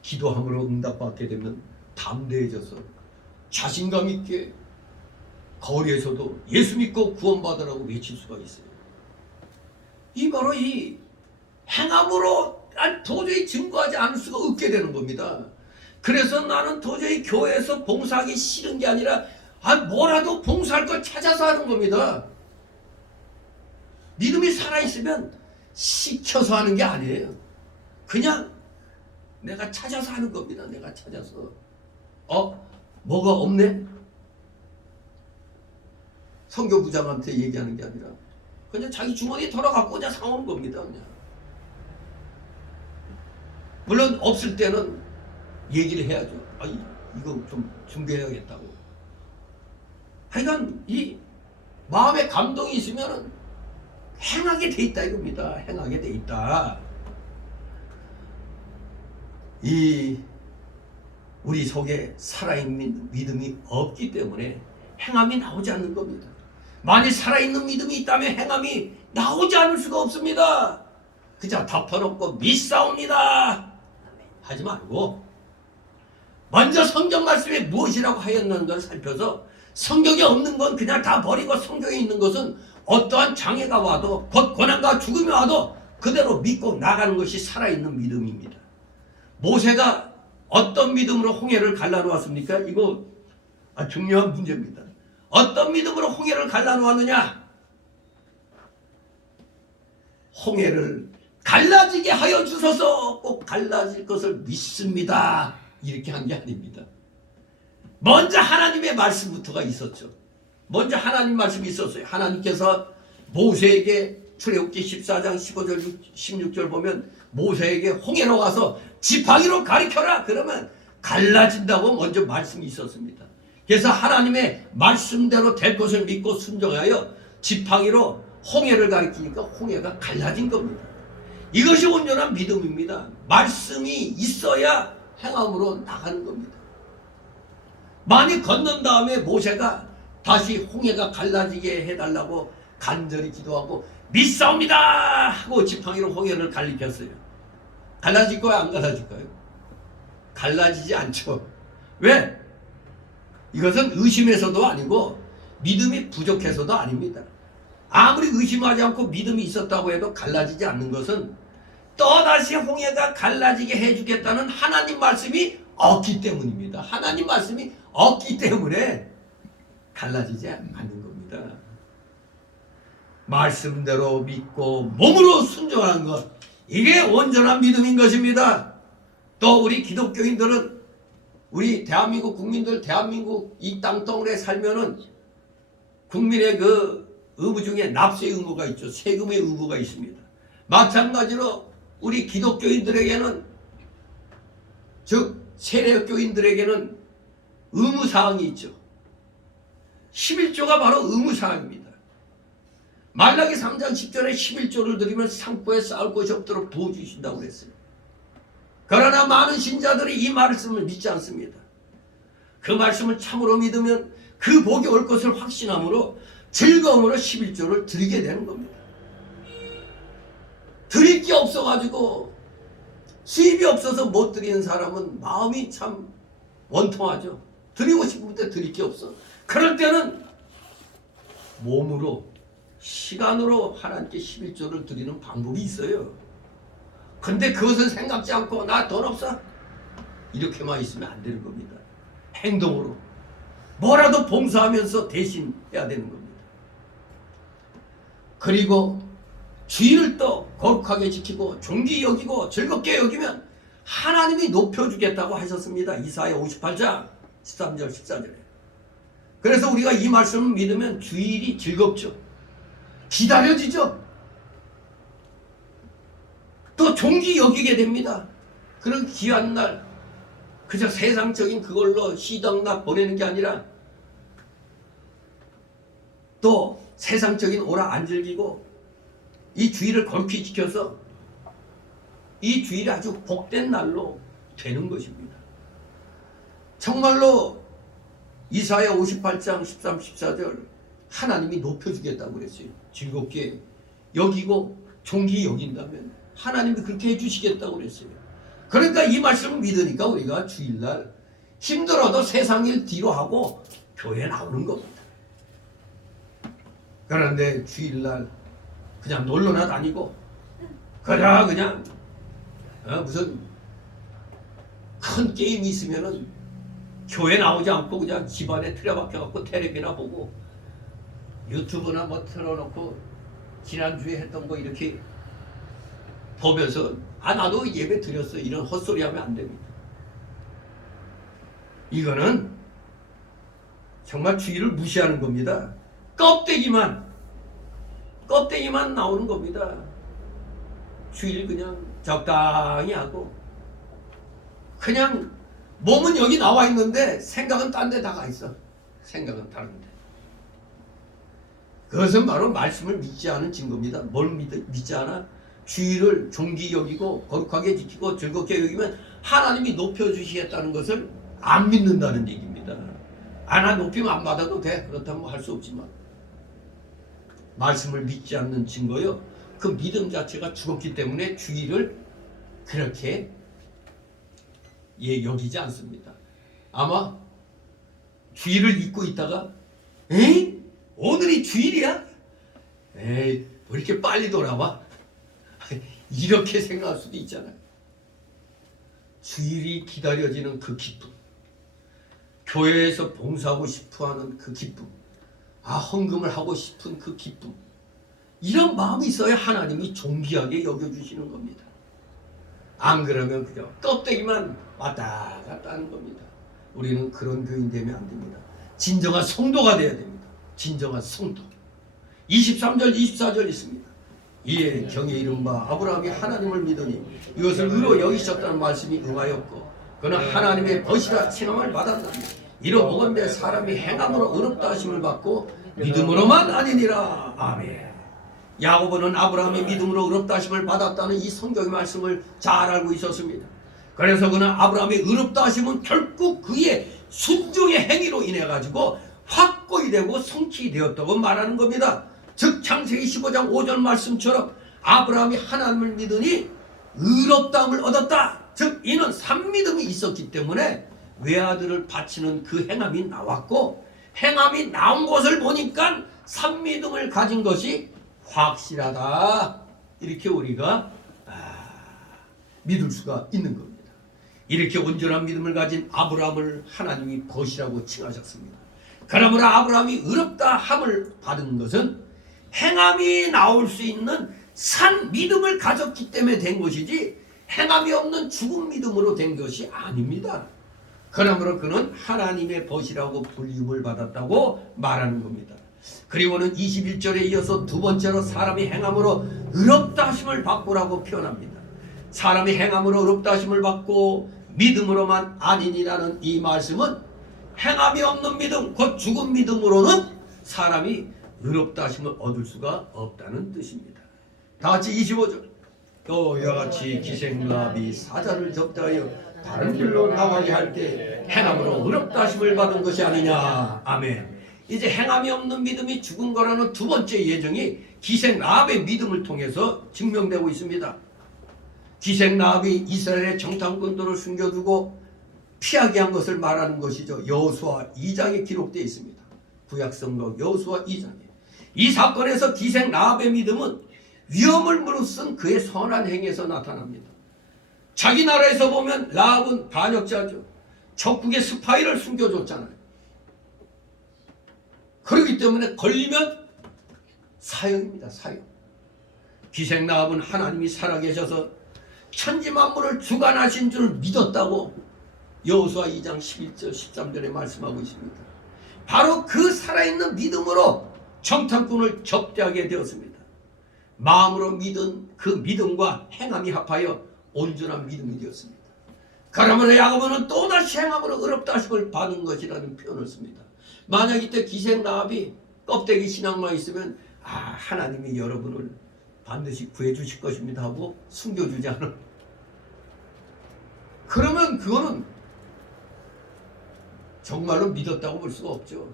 기도함으로 응답받게 되면 담대해져서 자신감 있게 거리에서도 예수 믿고 구원받으라고 외칠 수가 있어요. 이 바로 이 행함으로 도저히 증거하지 않을 수가 없게 되는 겁니다. 그래서 나는 도저히 교회에서 봉사하기 싫은 게 아니라 뭐라도 봉사할 걸 찾아서 하는 겁니다. 믿음이 살아있으면 시켜서 하는 게 아니에요. 그냥 내가 찾아서 하는 겁니다. 내가 찾아서 뭐가 없네? 선교부장한테 얘기하는 게 아니라 그냥 자기 주머니에 털어갖고자 사오는 겁니다. 그냥. 물론 없을 때는 얘기를 해야죠. 이거 좀 준비해야겠다고. 하여간 이 마음의 감동이 있으면 행하게 돼 있다 이겁니다. 행하게 돼 있다. 이 우리 속에 살아있는 믿음이 없기 때문에 행함이 나오지 않는 겁니다. 만일 살아있는 믿음이 있다면 행함이 나오지 않을 수가 없습니다. 그저 덮어놓고 믿사옵니다 하지 말고 먼저 성경 말씀에 무엇이라고 하였는가를 살펴서 성경에 없는 건 그냥 다 버리고 성경에 있는 것은 어떠한 장애가 와도 곧 고난과 죽음이 와도 그대로 믿고 나가는 것이 살아있는 믿음입니다. 모세가 어떤 믿음으로 홍해를 갈라놓았습니까? 이거 중요한 문제입니다. 어떤 믿음으로 홍해를 갈라놓았느냐? 홍해를 갈라지게 하여 주소서. 꼭 갈라질 것을 믿습니다. 이렇게 한 게 아닙니다. 먼저 하나님의 말씀부터가 있었죠. 먼저 하나님 말씀이 있었어요. 하나님께서 모세에게 출애굽기 14장 15절 16절 보면 모세에게 홍해로 가서 지팡이로 가리켜라. 그러면 갈라진다고 먼저 말씀이 있었습니다. 그래서 하나님의 말씀대로 될 것을 믿고 순종하여 지팡이로 홍해를 가리키니까 홍해가 갈라진 겁니다. 이것이 온전한 믿음입니다. 말씀이 있어야 행함으로 나가는 겁니다. 많이 건넌 다음에 모세가 다시 홍해가 갈라지게 해달라고 간절히 기도하고 믿사옵니다 하고 지팡이로 홍해를 갈리켰어요. 갈라질 거야 안 갈라질까요? 갈라지지 않죠. 왜? 이것은 의심해서도 아니고 믿음이 부족해서도 아닙니다. 아무리 의심하지 않고 믿음이 있었다고 해도 갈라지지 않는 것은 또다시 홍해가 갈라지게 해주겠다는 하나님 말씀이 없기 때문입니다. 하나님 말씀이 없기 때문에 갈라지지 않는 겁니다. 말씀대로 믿고 몸으로 순종하는 것, 이게 온전한 믿음인 것입니다. 또 우리 기독교인들은 우리 대한민국 국민들, 대한민국 이 땅덩어리에 살면은 국민의 그 의무 중에 납세 의무가 있죠. 세금의 의무가 있습니다. 마찬가지로 우리 기독교인들에게는, 즉 세례교인들에게는 의무사항이 있죠. 11조가 바로 의무사항입니다. 말라기 3장 10절에 11조를 드리면 상포에 쌓을 곳이 없도록 부어주신다고 그랬어요. 그러나 많은 신자들이 이 말씀을 믿지 않습니다. 그 말씀을 참으로 믿으면 그 복이 올 것을 확신함으로 즐거움으로 11조를 드리게 되는 겁니다. 드릴 게 없어가지고 수입이 없어서 못 드리는 사람은 마음이 참 원통하죠. 드리고 싶은데 드릴 게 없어. 그럴 때는 몸으로, 시간으로 하나님께 11조를 드리는 방법이 있어요. 근데 그것은 생각지 않고 나 돈 없어 이렇게만 있으면 안 되는 겁니다. 행동으로 뭐라도 봉사하면서 대신 해야 되는 겁니다. 그리고 주의를 또 거룩하게 지키고 존귀 여기고 즐겁게 여기면 하나님이 높여주겠다고 하셨습니다. 이사야 58장 13절 14절에. 그래서 우리가 이 말씀을 믿으면 주일이 즐겁죠. 기다려지죠. 또 존귀 여기게 됩니다. 그런 귀한 날 그저 세상적인 그걸로 시덕나 보내는 게 아니라 또 세상적인 오라 안 즐기고 이 주일을 거룩히 지켜서 이 주일이 아주 복된 날로 되는 것입니다. 정말로 이사야 58장 13, 14절 하나님이 높여주겠다고 그랬어요. 즐겁게 여기고 존귀 여긴다면 하나님이 그렇게 해주시겠다고 그랬어요. 그러니까 이 말씀을 믿으니까 우리가 주일날 힘들어도 세상 일 뒤로 하고 교회에 나오는 겁니다. 그런데 주일날 그냥 놀러나 다니고 그냥 무슨 큰 게임이 있으면은 교회 나오지 않고 그냥 집안에 틀어박혀 갖고 텔레비나 보고 유튜브나 뭐 틀어놓고 지난주에 했던 거 이렇게 보면서 나도 예배 드렸어 이런 헛소리 하면 안 됩니다. 이거는 정말 주의를 무시하는 겁니다. 껍데기만 나오는 겁니다. 주일 그냥 적당히 하고 그냥 몸은 여기 나와 있는데 생각은 딴 데 다 가 있어. 생각은 다른데. 그것은 바로 말씀을 믿지 않은 증거입니다. 뭘 믿지 않아? 주일을 존귀 여기고 거룩하게 지키고 즐겁게 여기면 하나님이 높여주시겠다는 것을 안 믿는다는 얘기입니다. 나 높이면 안 받아도 돼. 그렇다면 할 수 없지만 말씀을 믿지 않는 증거요. 그 믿음 자체가 죽었기 때문에 주일을 그렇게 여기지 않습니다. 아마 주일을 잊고 있다가 에이? 오늘이 주일이야? 에이 왜 이렇게 빨리 돌아와? 이렇게 생각할 수도 있잖아요. 주일이 기다려지는 그 기쁨, 교회에서 봉사하고 싶어하는 그 기쁨, 헌금을 하고 싶은 그 기쁨, 이런 마음이 있어야 하나님이 존귀하게 여겨주시는 겁니다. 안 그러면 그냥 껍데기만 왔다 갔다 하는 겁니다. 우리는 그런 교인 되면 안 됩니다. 진정한 성도가 되어야 됩니다. 진정한 성도. 23절 24절 있습니다. 이에 경에 이른바 아브라함이 하나님을 믿으니 이것을 의로 여기셨다는 말씀이 응하였고 그는 하나님의 벗이라 칭함을 받았나니 이로 보건대 사람이 행함으로 의롭다 하심을 받고 믿음으로만 아니니라. 아멘. 야고보는 아브라함이 믿음으로 의롭다 하심을 받았다는 이 성경의 말씀을 잘 알고 있었습니다. 그래서 그는 아브라함이 의롭다 하심은 결국 그의 순종의 행위로 인해 가지고 확고히 되고 성취 되었다고 말하는 겁니다. 즉 창세기 15장 5절 말씀처럼 아브라함이 하나님을 믿으니 의롭다함을 얻었다. 즉 이는 산믿음이 있었기 때문에 외아들을 바치는 그 행함이 나왔고 행함이 나온 것을 보니까 산믿음을 가진 것이 확실하다. 이렇게 우리가 믿을 수가 있는 겁니다. 이렇게 온전한 믿음을 가진 아브라함을 하나님이 벗이라고 칭하셨습니다. 그러므로 아브라함이 의롭다 함을 받은 것은 행함이 나올 수 있는 산 믿음을 가졌기 때문에 된 것이지 행함이 없는 죽은 믿음으로 된 것이 아닙니다. 그러므로 그는 하나님의 벗이라고 불림을 받았다고 말하는 겁니다. 그리고는 21절에 이어서 두 번째로 사람이 행함으로 의롭다 하심을 받고라고 표현합니다. 사람이 행함으로 의롭다 하심을 받고 믿음으로만 아니니라는 이 말씀은 행함이 없는 믿음, 곧 죽은 믿음으로는 사람이 의롭다 하심을 얻을 수가 없다는 뜻입니다. 다 같이 25절. 또 이와 같이 기생라비 사자를 접대하여 다른 길로 나가게 할 때 행함으로 의롭다 하심을 받은 것이 아니냐. 아멘. 이제 행함이 없는 믿음이 죽은 거라는 두 번째 예정이 기생라합의 믿음을 통해서 증명되고 있습니다. 기생라합이 이스라엘의 정탐꾼들을 숨겨두고 피하게 한 것을 말하는 것이죠. 여호수아 2장에 기록되어 있습니다. 구약성경 여호수아 2장에. 이 사건에서 기생라합의 믿음은 위험을 무릅쓴 그의 선한 행위에서 나타납니다. 자기 나라에서 보면 라합은 반역자죠. 적국의 스파이를 숨겨줬잖아요. 그렇기 때문에 걸리면 사형입니다. 사형. 기생라합은 하나님이 살아계셔서 천지만물을 주관하신 줄 믿었다고 여호수아 2장 11절 13절에 말씀하고 있습니다. 바로 그 살아있는 믿음으로 정탐꾼을 접대하게 되었습니다. 마음으로 믿은 그 믿음과 행함이 합하여 온전한 믿음이 되었습니다. 그러므로 야고보는 또다시 행함으로 의롭다 하심을 받은 것이라는 표현을 씁니다. 만약 이때 기생라합이 껍데기 신앙만 있으면 하나님이 여러분을 반드시 구해주실 것입니다 하고 숨겨주지 않아. 그러면 그거는 정말로 믿었다고 볼 수가 없죠.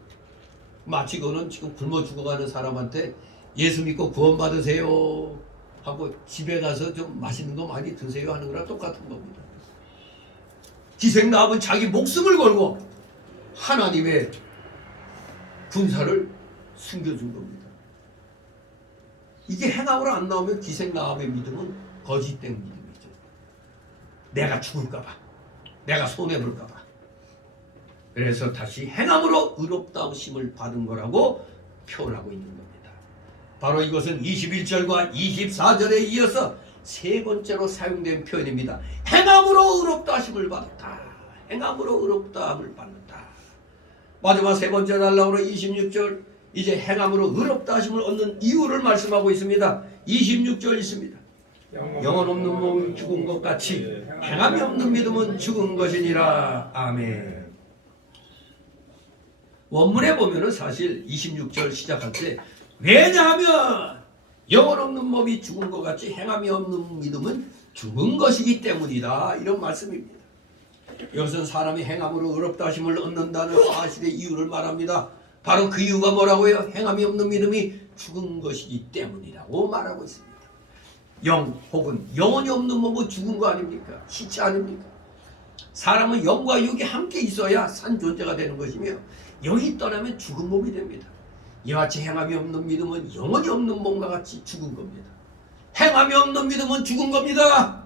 마치 그거는 지금 굶어 죽어가는 사람한테 예수 믿고 구원받으세요 하고 집에 가서 좀 맛있는 거 많이 드세요 하는 거랑 똑같은 겁니다. 기생라합은 자기 목숨을 걸고 하나님의 군사를 숨겨준 겁니다. 이게 행함으로 안 나오면 기생라합의 믿음은 거짓된 믿음이죠. 내가 죽을까봐, 내가 손해볼까봐. 그래서 다시 행함으로 의롭다 하심을 받은 거라고 표현하고 있는 겁니다. 바로 이것은 21절과 24절에 이어서 세 번째로 사용된 표현입니다. 행함으로 의롭다 하심을 받았다. 행함으로 의롭다 함을 받는다. 마지막 세 번째 날라오는 26절, 이제 행함으로 의롭다 하심을 얻는 이유를 말씀하고 있습니다. 26절 있습니다. 영혼 없는 몸은 죽은 것 같이 행함이 없는 믿음은 죽은 것이니라. 아멘. 원문에 보면은 사실 26절 시작할 때 왜냐하면 영혼 없는 몸이 죽은 것 같이 행함이 없는 믿음은 죽은 것이기 때문이다, 이런 말씀입니다. 이것은 사람이 행함으로 의롭다 하심을 얻는다는 사실의 이유를 말합니다. 바로 그 이유가 뭐라고요? 행함이 없는 믿음이 죽은 것이기 때문이라고 말하고 있습니다. 영 혹은 영혼이 없는 몸은 죽은 거 아닙니까? 시체 아닙니까? 사람은 영과 육이 함께 있어야 산 존재가 되는 것이며 영이 떠나면 죽은 몸이 됩니다. 이와 같이 행함이 없는 믿음은 영혼이 없는 몸과 같이 죽은 겁니다. 행함이 없는 믿음은 죽은 겁니다.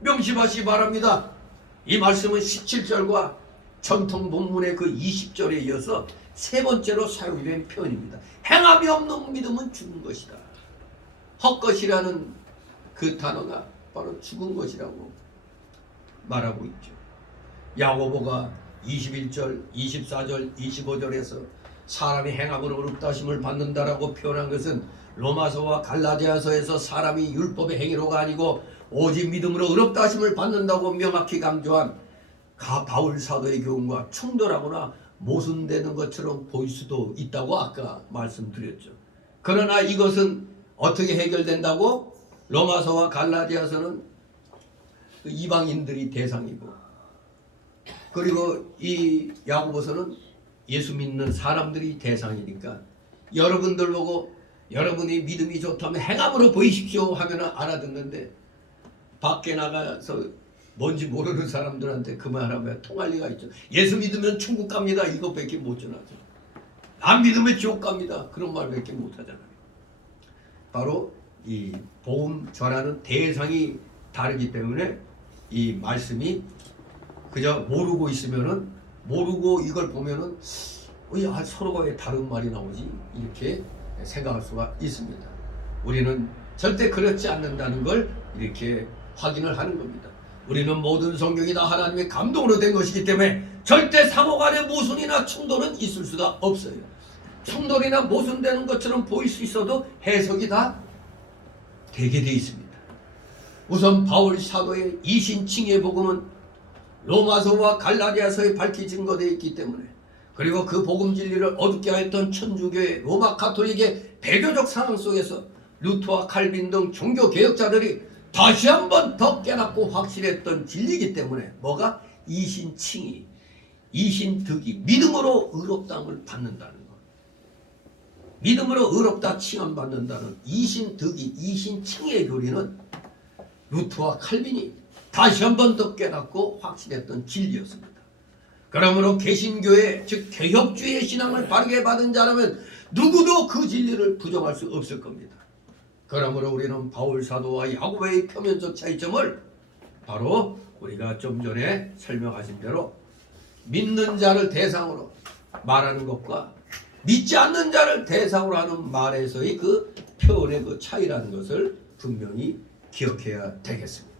명심하시기 바랍니다. 이 말씀은 17절과 전통 본문의 그 20절에 이어서 세 번째로 사용된 표현입니다. 행함이 없는 믿음은 죽은 것이다. 헛것이라는 그 단어가 바로 죽은 것이라고 말하고 있죠. 야고보가 21절, 24절, 25절에서 사람이 행함으로 의롭다 하심을 받는다라고 표현한 것은 로마서와 갈라디아서에서 사람이 율법의 행위로가 아니고 오직 믿음으로 의롭다 하심을 받는다고 명확히 강조한 바울 사도의 교훈과 충돌하거나 모순되는 것처럼 보일 수도 있다고 아까 말씀드렸죠. 그러나 이것은 어떻게 해결된다고? 로마서와 갈라디아서는 이방인들이 대상이고, 그리고 이 야고보서는 예수 믿는 사람들이 대상이니까 여러분들 보고 여러분이 믿음이 좋다면 행함으로 보이십시오 하면 알아듣는데, 밖에 나가서 뭔지 모르는 사람들한테 그 말하면 통할 리가 있죠. 예수 믿으면 천국 갑니다, 이것밖에 못 전하죠. 안 믿으면 지옥 갑니다, 그런 말밖에 못 하잖아요. 바로 이 복음 전하는 대상이 다르기 때문에 이 말씀이 그저 모르고 있으면은, 모르고 이걸 보면은 서로가 왜 다른 말이 나오지, 이렇게 생각할 수가 있습니다. 우리는 절대 그렇지 않는다는 걸 이렇게 확인을 하는 겁니다. 우리는 모든 성경이 다 하나님의 감동으로 된 것이기 때문에 절대 상호 간의 모순이나 충돌은 있을 수가 없어요. 충돌이나 모순되는 것처럼 보일 수 있어도 해석이 다 되게 되어 있습니다. 우선 바울 사도의 이신칭의 복음은 로마서와 갈라디아서에 밝히 증거되어 있기 때문에, 그리고 그 복음 진리를 어둡게 하였던 천주교의 로마 가톨릭의 배교적 상황 속에서 루터와 칼빈 등 종교 개혁자들이 다시 한번 더 깨닫고 확실했던 진리이기 때문에 뭐가? 이신칭의, 이신득이, 믿음으로 의롭다함을 받는다는 것, 믿음으로 의롭다 칭함 받는다는 이신득이, 이신칭의 교리는 루트와 칼빈이 다시 한 번 더 깨닫고 확신했던 진리였습니다. 그러므로 개신교회 즉 개혁주의 신앙을 바르게 받은 자라면 누구도 그 진리를 부정할 수 없을 겁니다. 그러므로 우리는 바울 사도와 야고보의 표면적 차이점을 바로 우리가 좀 전에 설명하신 대로 믿는 자를 대상으로 말하는 것과 믿지 않는 자를 대상으로 하는 말에서의 그 표현의 그 차이라는 것을 분명히 기억해야 되겠습니다.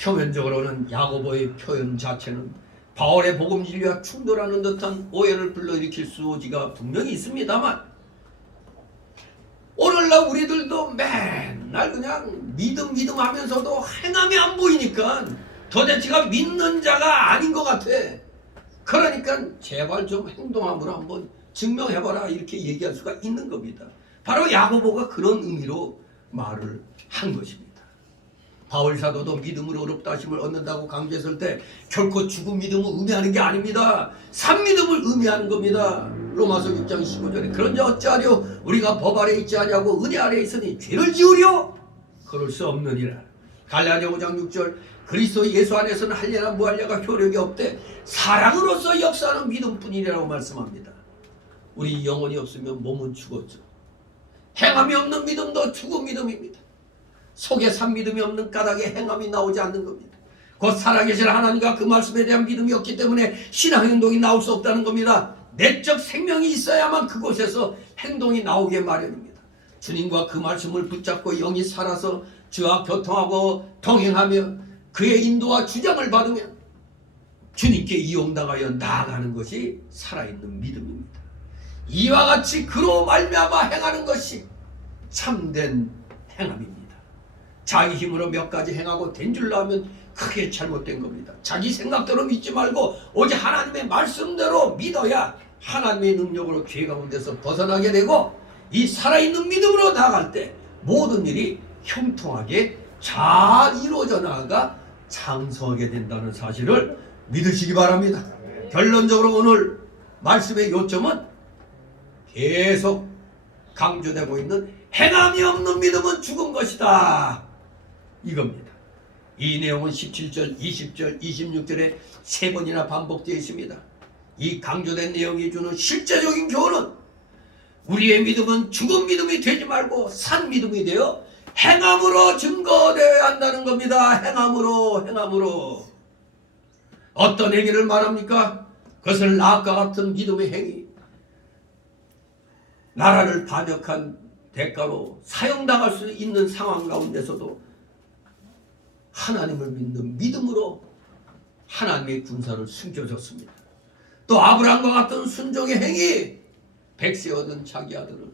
표면적으로는 야고보의 표현 자체는 바울의 복음 진리와 충돌하는 듯한 오해를 불러일으킬 수지가 분명히 있습니다만 오늘날 우리들도 맨날 그냥 믿음 하면서도 행함이 안 보이니까 도대체가 믿는 자가 아닌 것 같아. 그러니까 제발 좀 행동함으로 한번 증명해봐라 이렇게 얘기할 수가 있는 겁니다. 바로 야고보가 그런 의미로 말을 한 것입니다. 바울 사도도 믿음으로 어렵다 하심을 얻는다고 강조했을 때 결코 죽은 믿음을 의미하는 게 아닙니다. 산 믿음을 의미하는 겁니다. 로마서 6장 15절에 그런지 어찌하려 우리가 법 아래 있지 아니하고 은혜 아래 있으니 죄를 지으려? 그럴 수 없느니라. 갈라디아 5장 6절 그리스도 예수 안에서는 할례나 무할례가 효력이 없되 사랑으로서 역사하는 믿음뿐이라고 말씀합니다. 우리 영혼이 없으면 몸은 죽었죠. 행함이 없는 믿음도 죽은 믿음입니다. 속에 산 믿음이 없는 까닭에 행함이 나오지 않는 겁니다. 곧 살아계신 하나님과 그 말씀에 대한 믿음이 없기 때문에 신앙 행동이 나올 수 없다는 겁니다. 내적 생명이 있어야만 그곳에서 행동이 나오게 마련입니다. 주님과 그 말씀을 붙잡고 영이 살아서 주와 교통하고 동행하며 그의 인도와 주장을 받으며 주님께 이용당하여 나아가는 것이 살아있는 믿음입니다. 이와 같이 그로 말미암아 행하는 것이 참된 행함입니다. 자기 힘으로 몇 가지 행하고 된 줄로 하면 크게 잘못된 겁니다. 자기 생각대로 믿지 말고 오직 하나님의 말씀대로 믿어야 하나님의 능력으로 죄 가운데서 벗어나게 되고 이 살아있는 믿음으로 나아갈 때 모든 일이 형통하게 잘 이루어져 나아가 장성하게 된다는 사실을 믿으시기 바랍니다. 결론적으로 오늘 말씀의 요점은 계속 강조되고 있는 행함이 없는 믿음은 죽은 것이다 이겁니다. 이 내용은 17절, 20절, 26절에 세 번이나 반복되어 있습니다. 이 강조된 내용이 주는 실제적인 교훈은 우리의 믿음은 죽은 믿음이 되지 말고 산 믿음이 되어 행함으로 증거되어야 한다는 겁니다. 행함으로. 어떤 행위를 말합니까? 그것을 악과 같은 믿음의 행위, 나라를 반역한 대가로 사형당할 수 있는 상황 가운데서도 하나님을 믿는 믿음으로 하나님의 군사를 숨겨줬습니다. 또 아브라함과 같은 순종의 행위, 백세 얻은 자기 아들을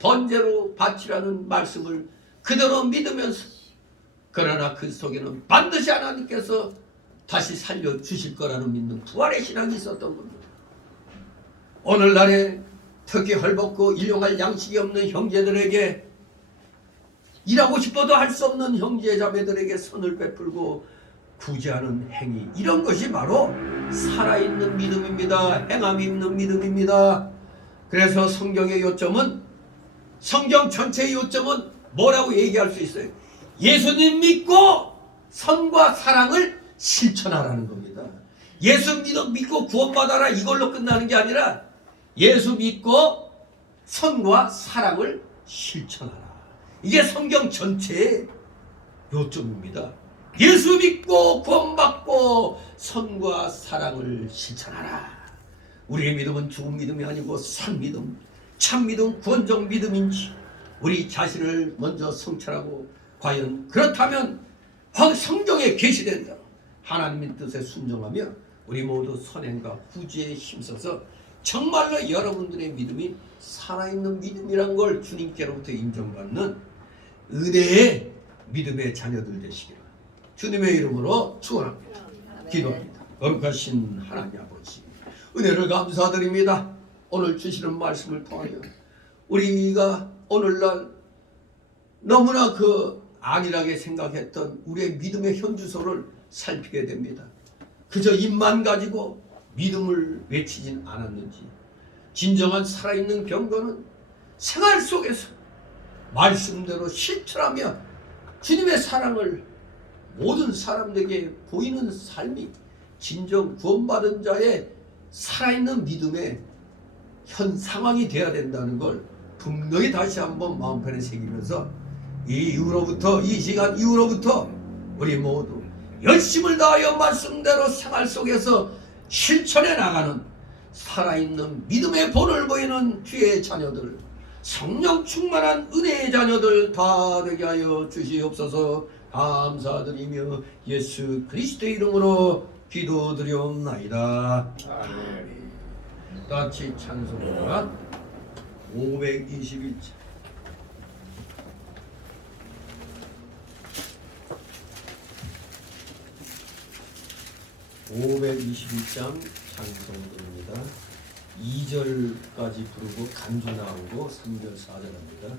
번제로 바치라는 말씀을 그대로 믿으면서 그러나 그 속에는 반드시 하나님께서 다시 살려주실 거라는 믿는 부활의 신앙이 있었던 겁니다. 오늘날에 특히 헐벗고 일용할 양식이 없는 형제들에게 일하고 싶어도 할 수 없는 형제자매들에게 선을 베풀고 구제하는 행위, 이런 것이 바로 살아있는 믿음입니다. 행함이 있는 믿음입니다. 그래서 성경의 요점은, 성경 전체의 요점은 뭐라고 얘기할 수 있어요? 예수님 믿고 선과 사랑을 실천하라는 겁니다. 예수 믿고 구원받아라 이걸로 끝나는 게 아니라 예수 믿고 선과 사랑을 실천하라. 이게 성경 전체의 요점입니다. 예수 믿고 구원받고 선과 사랑을 실천하라. 우리의 믿음은 죽은 믿음이 아니고 산 믿음, 참 믿음, 구원적 믿음인지 우리 자신을 먼저 성찰하고 과연 그렇다면 성경에 계시된 대로 하나님의 뜻에 순종하며 우리 모두 선행과 구제에 힘써서 정말로 여러분들의 믿음이 살아있는 믿음이란 걸 주님께로부터 인정받는 은혜의 믿음의 자녀들 되시기를 주님의 이름으로 축원합니다. 기도합니다. 거룩하신 하나님 아버지, 은혜를 감사드립니다. 오늘 주시는 말씀을 통하여 우리가 오늘날 너무나 안일하게 생각했던 우리의 믿음의 현주소를 살피게 됩니다. 그저 입만 가지고 믿음을 외치진 않았는지, 진정한 살아있는 경건은 생활 속에서 말씀대로 실천하며 주님의 사랑을 모든 사람들에게 보이는 삶이 진정 구원받은 자의 살아있는 믿음의 현 상황이 되어야 된다는 걸 분명히 다시 한번 마음편에 새기면서 이 이후로부터, 이 시간 이후로부터 우리 모두 열심을 다하여 말씀대로 생활 속에서 실천해 나가는 살아있는 믿음의 본을 보이는 주의 자녀들, 성령 충만한 은혜의 자녀들 다 되게 하여 주시옵소서. 감사드리며 예수 그리스도의 이름으로 기도드리옵나이다. 아멘. 같이 찬송가 521장. 521장 찬송입니다. 2절까지 부르고 간주 나오고 3절 4절 합니다.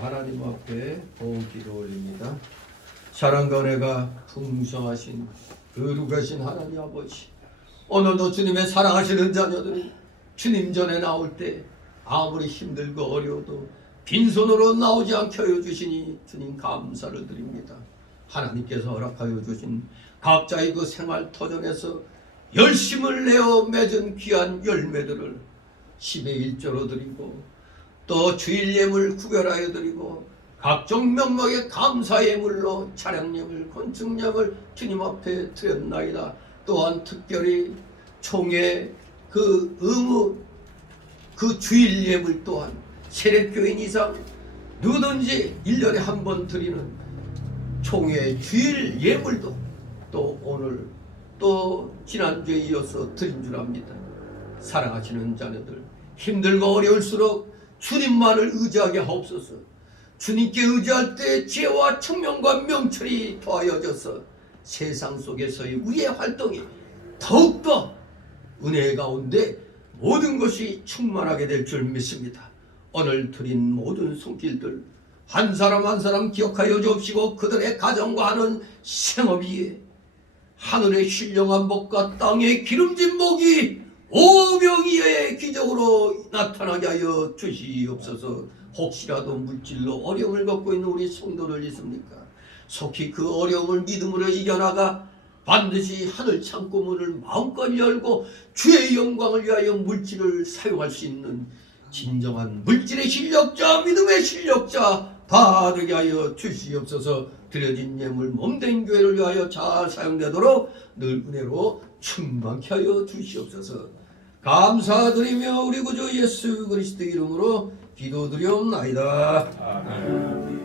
하나님 앞에 봉기도 올립니다. 사랑과 은혜가 풍성하신 거룩하신 하나님 아버지, 오늘도 주님의 사랑하시는 자녀들이 주님 전에 나올 때 아무리 힘들고 어려워도 빈손으로 나오지 않게 하여 주시니 주님 감사를 드립니다. 하나님께서 허락하여 주신 각자의 그 생활 터전에서 열심을 내어 맺은 귀한 열매들을 10의 1조로 드리고 또 주일 예물 구별하여 드리고 각종 명목의 감사 예물로 차량 예물, 건축 예물 주님 앞에 드렸나이다. 또한 특별히 총회 그 의무 그 주일 예물 또한 세례교인 이상 누구든지 1년에 한 번 드리는 총회 주일 예물도 또 오늘 또 지난주에 이어서 드린 줄 압니다. 사랑하시는 자녀들, 힘들고 어려울수록 주님만을 의지하게 하옵소서. 주님께 의지할 때 지혜와 청명과 명철이 더하여져서 세상 속에서의 우리의 활동이 더욱더 은혜 가운데 모든 것이 충만하게 될 줄 믿습니다. 오늘 드린 모든 손길들 한 사람 한 사람 기억하여 주옵시고 그들의 가정과 하는 생업 위에 하늘의 신령한 복과 땅의 기름진 복이 오병이어의 기적으로 나타나게 하여 주시옵소서. 혹시라도 물질로 어려움을 겪고 있는 우리 성도들 있습니까? 속히 그 어려움을 믿음으로 이겨나가 반드시 하늘 창고문을 마음껏 열고 주의 영광을 위하여 물질을 사용할 수 있는 진정한 물질의 실력자, 믿음의 실력자 다 되게 하여 주시옵소서. 드려진 예물 몸된 교회를 위하여 잘 사용되도록 늘 은혜로 충만케 하여 주시옵소서. 감사드리며 우리 구주 예수 그리스도 이름으로 기도드리옵나이다. 아멘.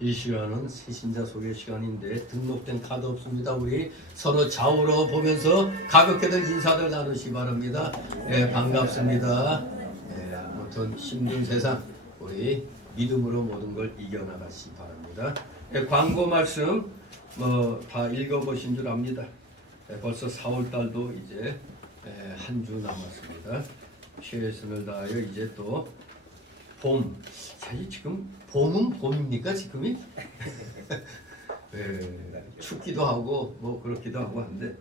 이 시간은 새신자 소개 시간인데 등록된 카드 없습니다. 우리 서로 좌우로 보면서 가볍게들 인사들 나누시 바랍니다. 예, 반갑습니다. 예, 아무튼 힘든 세상 우리 믿음으로 모든 걸 이겨나가시 바랍니다. 예, 광고 말씀 뭐 다 읽어보신 줄 압니다. 예, 벌써 4월 달도 이제 한 주 남았습니다. 최선을 다하여 이제 또 봄, 사실 지금 봄은 봄입니까 지금이? 춥기도 하고 뭐 그렇기도 하고 한데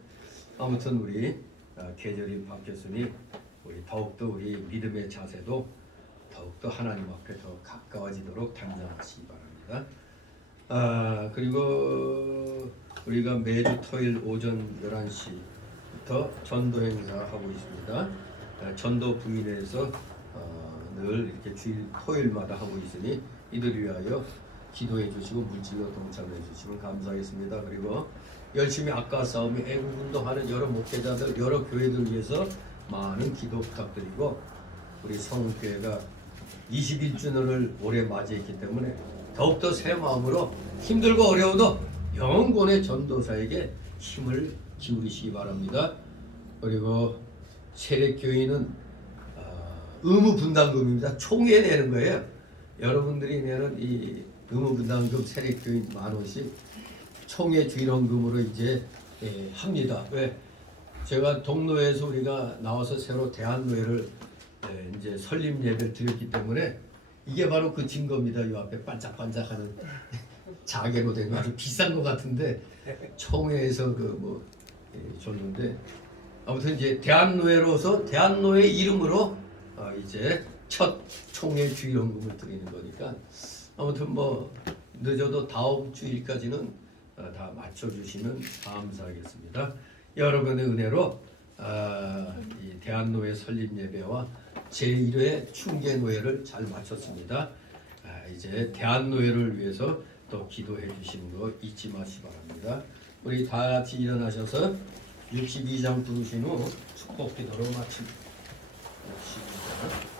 아무튼 우리 계절이 바뀌었으니 우리 더욱더 우리 믿음의 자세도 더욱더 하나님 앞에 더 가까워지도록 단장하시기 바랍니다. 그리고 우리가 매주 토요일 오전 11시부터 전도 행사하고 있습니다. 전도 부인회에서 늘 이렇게 주일 토요일마다 하고 있으니 이들 위하여 기도해 주시고 물질로 동참해 주시면 감사하겠습니다. 그리고 열심히 아까 싸움이 애국운동하는 여러 목회자들, 여러 교회들 위해서 많은 기도 부탁드리고 우리 성교회가 21주년을 올해 맞이했기 때문에 더욱더 새 마음으로 힘들고 어려워도 영원의 전도사에게 힘을 기울이시기 바랍니다. 그리고 세례교인은 의무 분담금입니다. 총회 내는 거예요. 여러분들이 내는 이 의무 분담금 세례교인 10,000원씩 총회 주일원금으로 이제 합니다. 왜? 제가 동로에서 우리가 나와서 새로 대한노회를 이제 설립 예배를 드렸기 때문에 이게 바로 그 증거입니다. 이 앞에 반짝반짝하는 자개로 된 거 아주 비싼 것 같은데 총회에서 그 뭐 줬는데 아무튼 이제 대한노회로서 대한노회 이름으로 이제 첫 총회 주일원금을 드리는 거니까 아무튼 뭐 늦어도 다음 주일까지는 다 맞춰주시면 감사하겠습니다. 여러분의 은혜로 이 대한노회 설립 예배와 제1회 충계노회를 잘 마쳤습니다. 이제 대한노회를 위해서 또 기도해 주시는 거 잊지 마시기 바랍니다. 우리 다 같이 일어나셔서 62장 부르신 후 축복 기도로 마칩니다. 62장.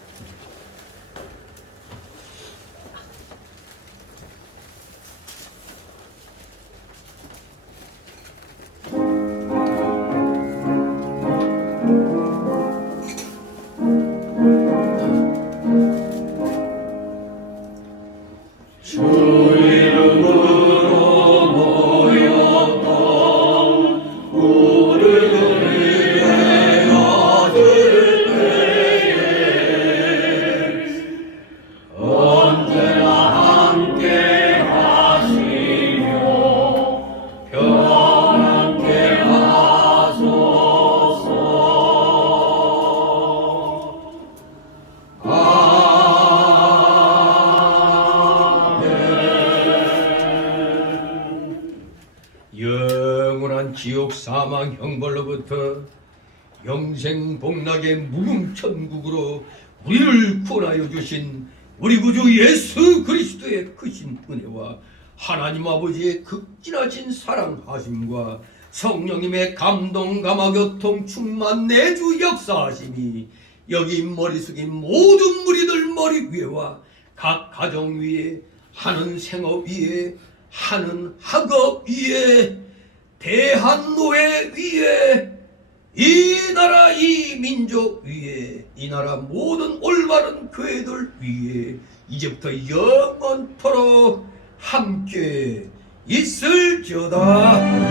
영원한 지옥 사망 형벌로부터 영생 복락의 무궁천국으로 우리를 구원하여 주신 우리 구주 예수 그리스도의 크신 은혜와 하나님 아버지의 극진하신 사랑하심과 성령님의 감동 감화교통 충만 내주 역사하심이 여기 머리 숙인 모든 무리들 머리 위에와 각 가정 위에 하는 생업 위에 하는 학업 위에 대한노회 위에 이 나라 이 민족 위에 이 나라 모든 올바른 교회들 위에 이제부터 영원토록 함께 있을지어다.